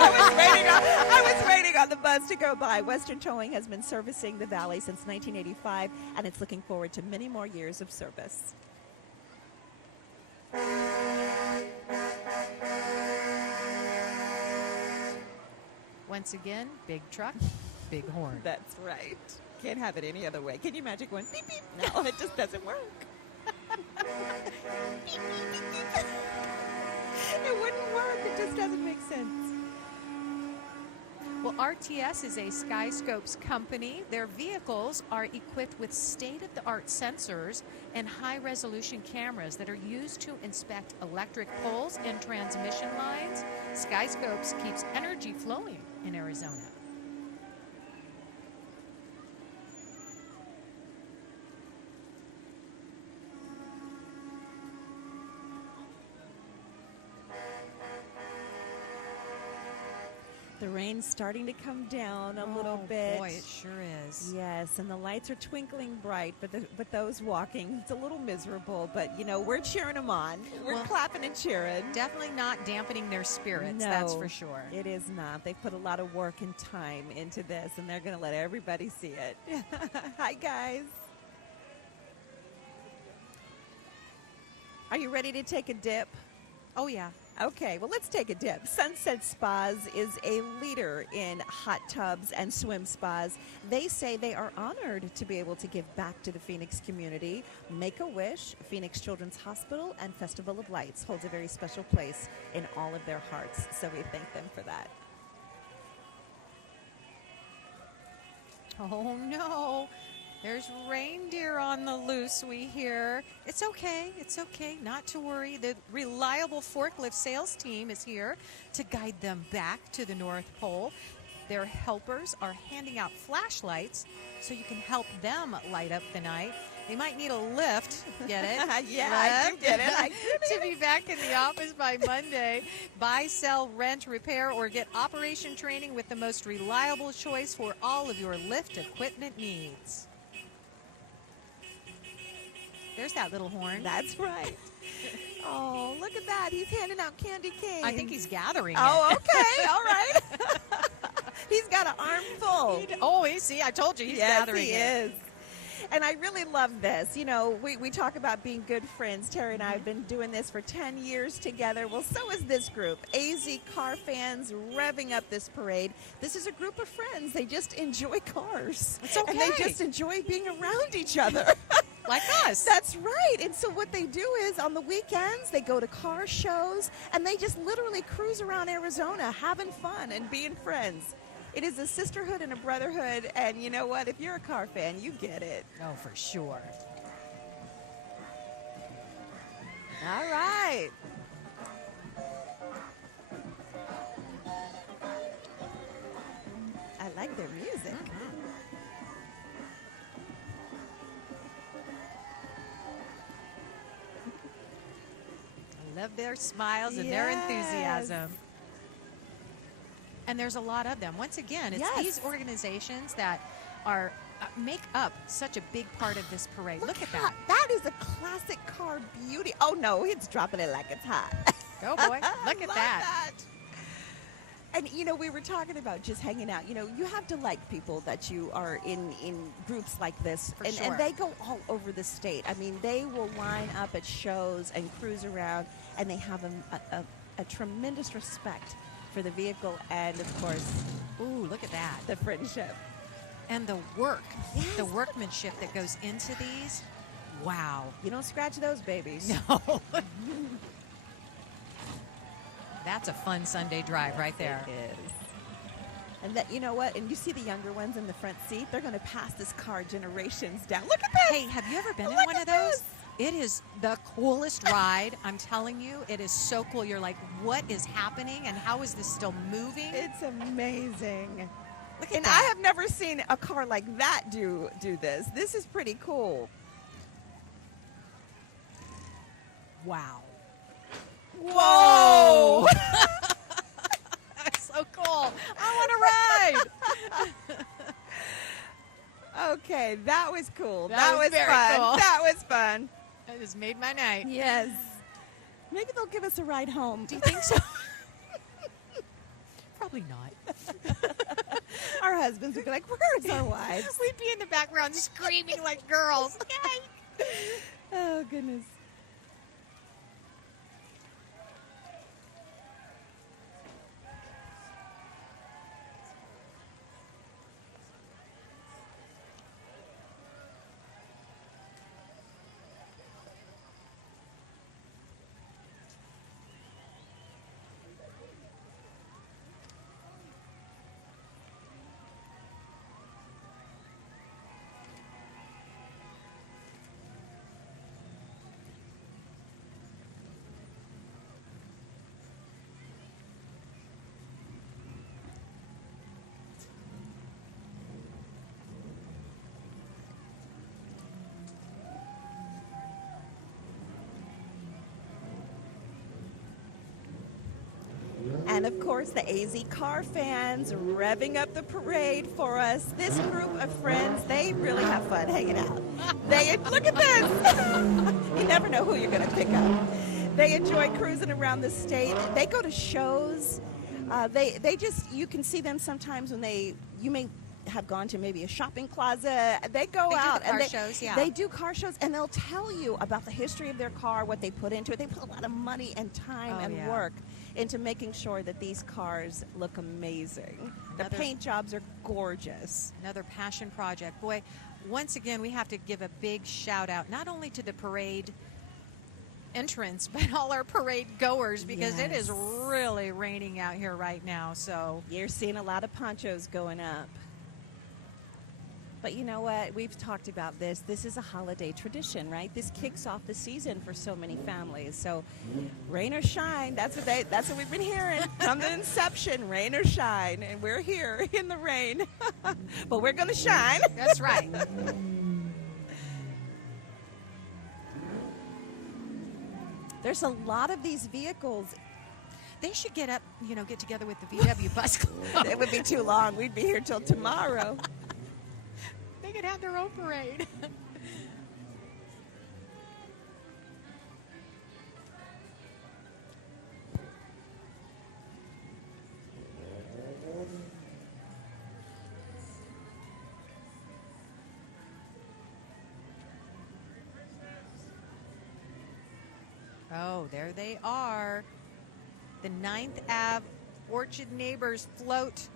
I was waiting on the bus to go by. Western Towing has been servicing the Valley since 1985, and it's looking forward to many more years of service. Once again, big truck, big horn. That's right. Can't have it any other way. Can you magic one? Beep, beep. No, it just doesn't work. Beep, beep, beep, beep. It wouldn't work. It just doesn't make sense. Well, RTS is a Skyscopes company. Their vehicles are equipped with state-of-the-art sensors and high-resolution cameras that are used to inspect electric poles and transmission lines. Skyscopes keeps energy flowing in Arizona. The rain's starting to come down a little bit. Boy, it sure is. Yes, and the lights are twinkling bright, but those walking, it's a little miserable. But, we're cheering them on. We're clapping and cheering. Definitely not dampening their spirits, No, that's for sure. It is not. They've put a lot of work and time into this, and they're going to let everybody see it. Hi, guys. Are you ready to take a dip? Oh, yeah. Okay, well, let's take a dip. Sunset Spas is a leader in hot tubs and swim spas. They say they are honored to be able to give back to the Phoenix community. Make-A-Wish, Phoenix Children's Hospital, and Festival of Lights holds a very special place in all of their hearts, so we thank them for that. Oh, no. There's reindeer on the loose, we hear. It's okay, not to worry. The reliable forklift sales team is here to guide them back to the North Pole. Their helpers are handing out flashlights so you can help them light up the night. They might need a lift, get it? Yeah, Lift. I do get it. To be back in the office by Monday. Buy, sell, rent, repair, or get operation training with the most reliable choice for all of your lift equipment needs. There's that little horn. That's right. Oh, look at that. He's handing out candy canes. I think he's gathering Oh, it. okay. All right. He's got an armful. Oh, see, I told you he's gathering he it. is. And I really love this. You know, we talk about being good friends. Terry and I have been doing this for 10 years together. Well, so is this group, AZ Car Fans, revving up this parade. This is a group of friends. They just enjoy cars. It's okay. And they just enjoy being around each other. Like us. That's right. And so what they do is on the weekends, they go to car shows, and they just literally cruise around Arizona having fun and being friends. It is a sisterhood and a brotherhood, and you know what? If you're a car fan, you get it. Oh, for sure. All right. I like their music. I love their smiles and their Yes. enthusiasm. And there's a lot of them. Once again, it's Yes. these organizations that are make up such a big part of this parade. Look at that. That is a classic car beauty. Oh, no, it's dropping it like it's hot. Go, boy. Look at Love that. And, you know, we were talking about just hanging out. You know, you have to like people that you are in groups like this. For And sure. they go all over the state. I mean, they will line up at shows and cruise around, and they have a tremendous respect for the vehicle and, of course, Ooh, look at that. the friendship. And the work, Yes. the workmanship that goes into these. Wow. You don't scratch those babies. No. That's a fun Sunday drive right there. It is. And that, you know what? And you see the younger ones in the front seat. They're going to pass this car generations down. Look at this. Hey, have you ever been in Look one at of those? this. It is the coolest ride. I'm telling you, it is so cool. You're like, what is happening and how is this still moving? It's amazing. Look at And that. I have never seen a car like that do this. This is pretty cool. Wow. Whoa! That's so cool. I want to ride. Okay, that was cool. That That was was very fun. cool. That was fun. That just made my night. Yes. Maybe they'll give us a ride home. Do you think so? Probably not. Our husbands would be like, where's our wives? We'd be in the background screaming like girls. Oh, goodness. And of course, the AZ Car Fans revving up the parade for us. This group of friends, they really have fun hanging out. Look at this. You never know who you're going to pick up. They enjoy cruising around the state. They go to shows. They just, you can see them sometimes when you may have gone to maybe a shopping plaza. They go They do out the car shows, yeah. they do car shows, and they'll tell you about the history of their car, what they put into it. They put a lot of money and time Oh, and yeah. work into making sure that these cars look amazing. The Another- paint jobs are gorgeous. Another passion project. Boy, once again, we have to give a big shout out, not only to the parade entrance, but all our parade goers, because it is Yes. really raining out here right now. So You're seeing a lot of ponchos going up. But you know what? We've talked about this. This is a holiday tradition, right? This kicks off the season for so many families. So, rain or shine, that's what we've been hearing from the inception. Rain or shine, and we're here in the rain, but we're gonna shine. that's right. There's a lot of these vehicles. They should get together with the VW Bus Club. It would be too long. We'd be here till tomorrow. They could have their own parade. Oh, there they are. The Ninth Ave Orchard Neighbors float.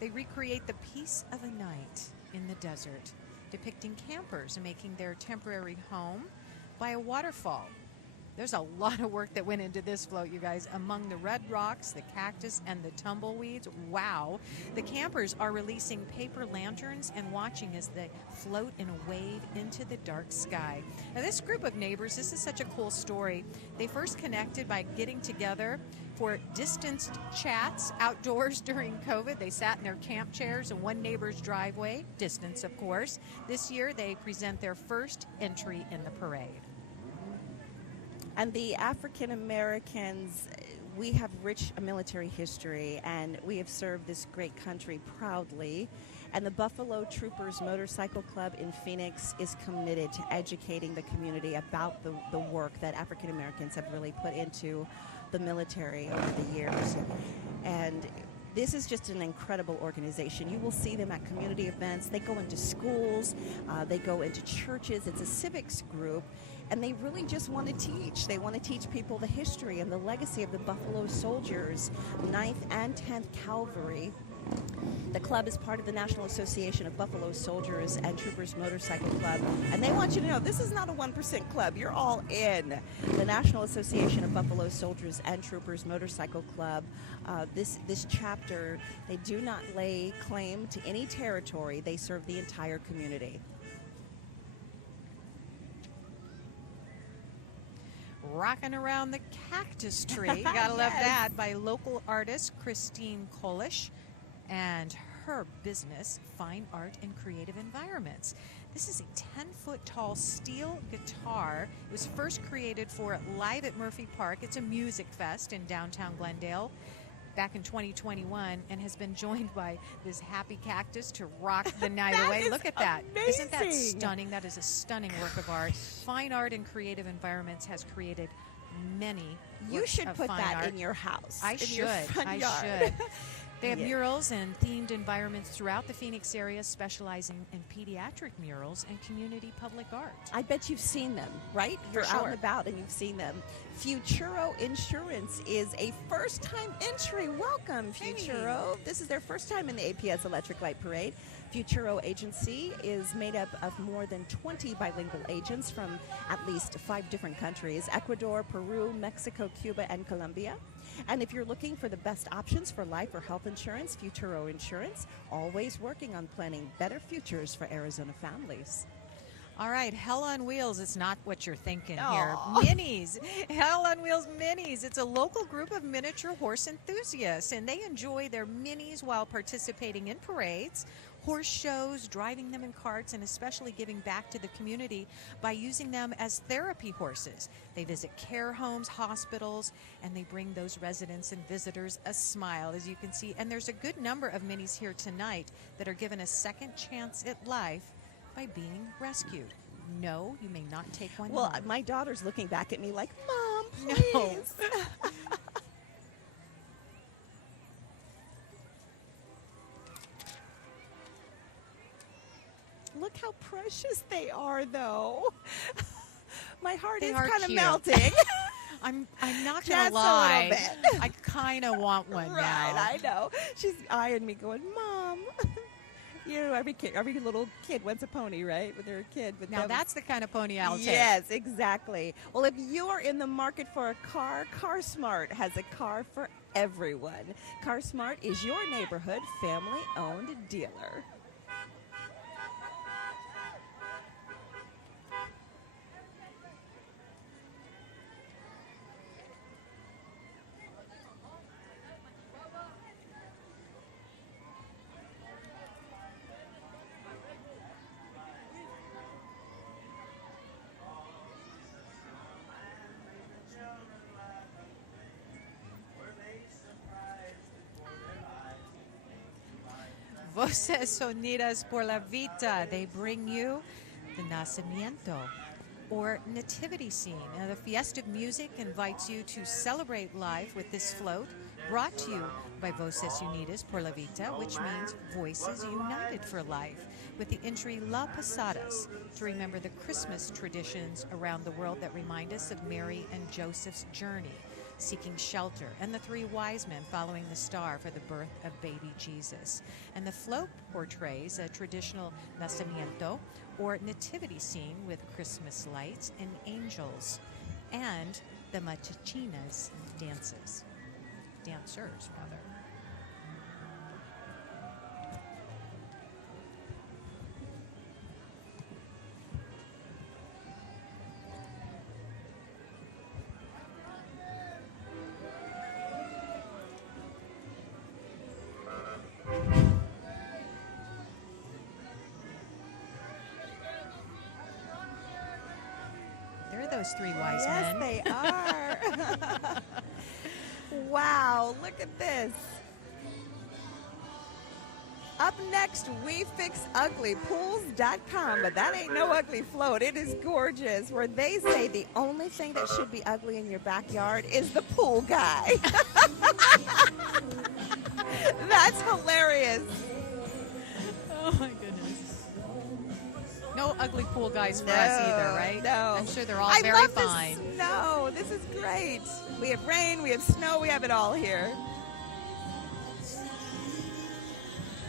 They recreate the peace of a night in the desert, depicting campers making their temporary home by a waterfall. There's a lot of work that went into this float, you guys. Among the red rocks, the cactus, and the tumbleweeds, wow. The campers are releasing paper lanterns and watching as they float in a wave into the dark sky. Now, this group of neighbors, this is such a cool story. They first connected by getting together for distanced chats outdoors during COVID. They sat in their camp chairs in one neighbor's driveway, distance, of course. This year, they present their first entry in the parade. And the African Americans, we have rich military history, and we have served this great country proudly. And the Buffalo Troopers Motorcycle Club in Phoenix is committed to educating the community about the work that African Americans have really put into the military over the years. And this is just an incredible organization. You will see them at community events. They go into schools, they go into churches. It's a civics group. And they really just want to teach. They want to teach people the history and the legacy of the Buffalo Soldiers, 9th and 10th Cavalry. The club is part of the National Association of Buffalo Soldiers and Troopers Motorcycle Club. And they want you to know this is not a 1% club. You're all in. The National Association of Buffalo Soldiers and Troopers Motorcycle Club, this chapter, they do not lay claim to any territory. They serve the entire community. Rocking Around the Cactus Tree. Gotta love that, by local artist Christine Kolish and her business, Fine Art and Creative Environments. This is a 10-foot tall steel guitar. It was first created for Live at Murphy Park. It's a music fest in downtown Glendale back in 2021, and has been joined by this happy cactus to rock the night away. Look at that. Amazing. Isn't that stunning? That is a stunning work of art. Fine Art and Creative Environments has created many You works should of put fine that art. in your house. I in should. Your front I yard. should. They have Yeah. murals and themed environments throughout the Phoenix area, specializing in pediatric murals and community public art. I bet you've seen them, right? For You're out sure. and about and you've seen them. Futuro Insurance is a first-time entry. Welcome, Futuro. This is their first time in the APS Electric Light Parade. Futuro Agency is made up of more than 20 bilingual agents from at least 5 different countries: Ecuador, Peru, Mexico, Cuba, and Colombia. And if you're looking for the best options for life or health insurance, Futuro Insurance, always working on planning better futures for Arizona families. All right, Hell on Wheels. It's not what you're thinking here. Aw. Minis. Hell on Wheels Minis. It's a local group of miniature horse enthusiasts, and they enjoy their minis while participating in parades, horse shows, driving them in carts, and especially giving back to the community by using them as therapy horses. They visit care homes, hospitals, and they bring those residents and visitors a smile, as you can see. And there's a good number of minis here tonight that are given a second chance at life by being rescued. No, you may not take one Well, home. my daughter's looking back at me like, Mom, No. please. Look how precious they are, though. My heart They is are kind of cute. melting. I'm not Just gonna a little lie. bit. I kind of want one Right, now. I know. She's eyeing me going, Mom. You know, every little kid wants a pony, right? With their kid. With Now them. that's the kind of pony I'll take. Yes, exactly. Well, if you are in the market for a car, CarSmart has a car for everyone. CarSmart is your neighborhood family-owned dealer. Voces Sonidas por la Vida. They bring you the Nacimiento, or nativity scene. Now, the festive music invites you to celebrate life with this float, brought to you by Voces Unidas por la Vida, which means Voices United for Life, with the entry La Posadas to remember the Christmas traditions around the world that remind us of Mary and Joseph's journey, seeking shelter, and the three wise men following the star for the birth of baby Jesus. And the float portrays a traditional nacimiento, or nativity scene with Christmas lights and angels, and the machichinas dancers, rather. There are those three wise men. Yes, they are. Wow, look at this. Up next, we fix uglypools.com, but that ain't no ugly float. It is gorgeous, where they say the only thing that should be ugly in your backyard is the pool guy. That's hilarious. Oh my goodness. No ugly pool guys for us either, right? No. I'm sure they're all I very love fine. The snow. This is great. We have rain, we have snow, we have it all here.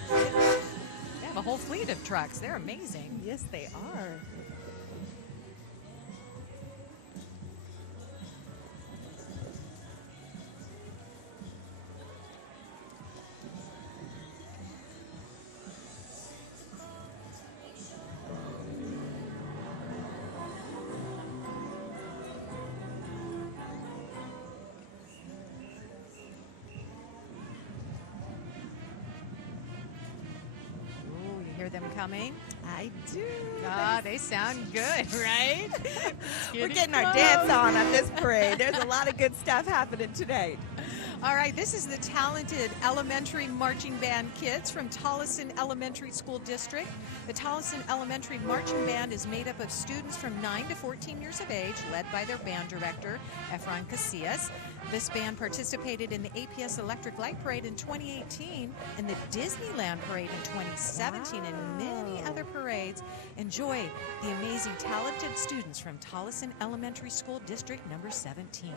They have a whole fleet of trucks. They're amazing. Yes, they are. Hear them coming? I do. Ah, they sound good, right? We're getting our dance on at this parade. There's a lot of good stuff happening tonight. All right, this is the talented elementary marching band kids from Tolleson Elementary School District. The Tolleson Elementary Marching Band is made up of students from 9 to 14 years of age, led by their band director, Efron Casillas. This band participated in the APS Electric Light Parade in 2018 and the Disneyland Parade in 2017 and many other parades. Enjoy the amazing talented students from Tolleson Elementary School District number 17.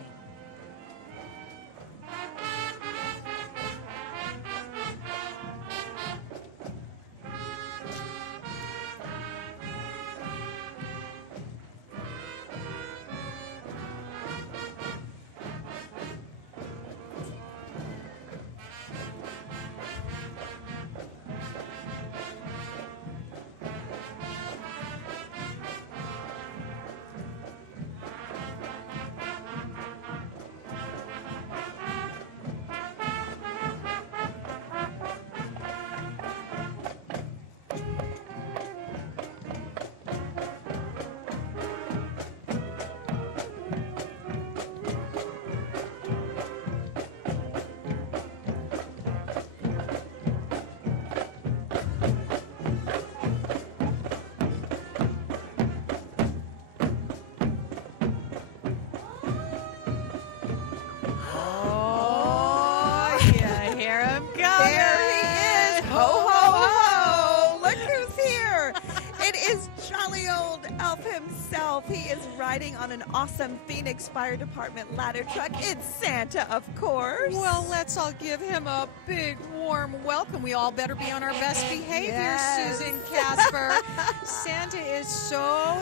He is riding on an awesome Phoenix Fire Department ladder truck. It's Santa, of course. Well, let's all give him a big, warm welcome. We all better be on our best behavior, Yes. Susan Casper. Santa is so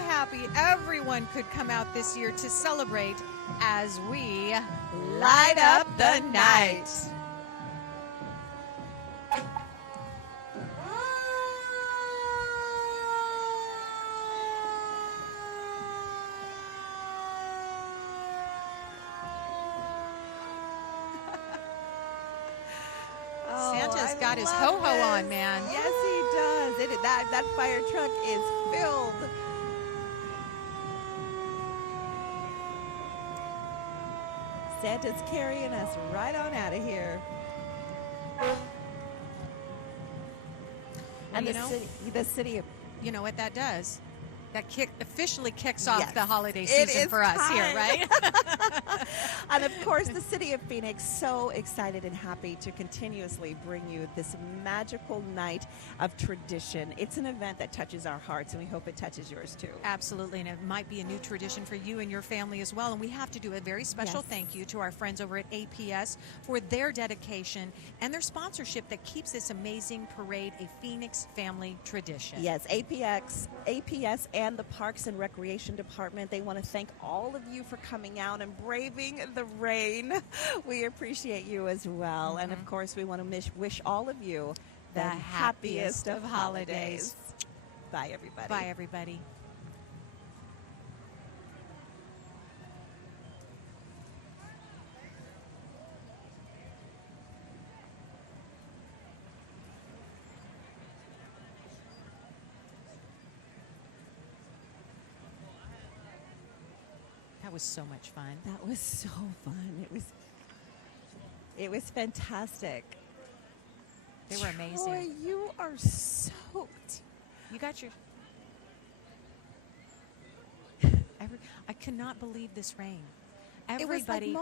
happy everyone could come out this year to celebrate as we Light up the night. Santa's I got his love ho-ho this. on, man. Yes, he does. That fire truck is filled. Santa's carrying us right on out of here. And you know- the city of You know what that does? That officially kicks off Yes, the holiday it season is for us here, time. right? And of course, the city of Phoenix, so excited and happy to continuously bring you this magical night of tradition. It's an event that touches our hearts, and we hope it touches yours too. Absolutely, and it might be a new tradition for you and your family as well. And we have to do a very special thank you to our friends over at APS for their dedication and their sponsorship that keeps this amazing parade a Phoenix family tradition. Yes, APS and the Parks and Recreation Department, they want to thank all of you for coming out and braving the rain. We appreciate you as well. And of course, we want to wish all of you the happiest of holidays. Bye, everybody. Bye, everybody. That was so much fun. That was so fun. It was fantastic. They were amazing. Troy, you are soaked. You got your... I cannot believe this rain. It was like Everybody...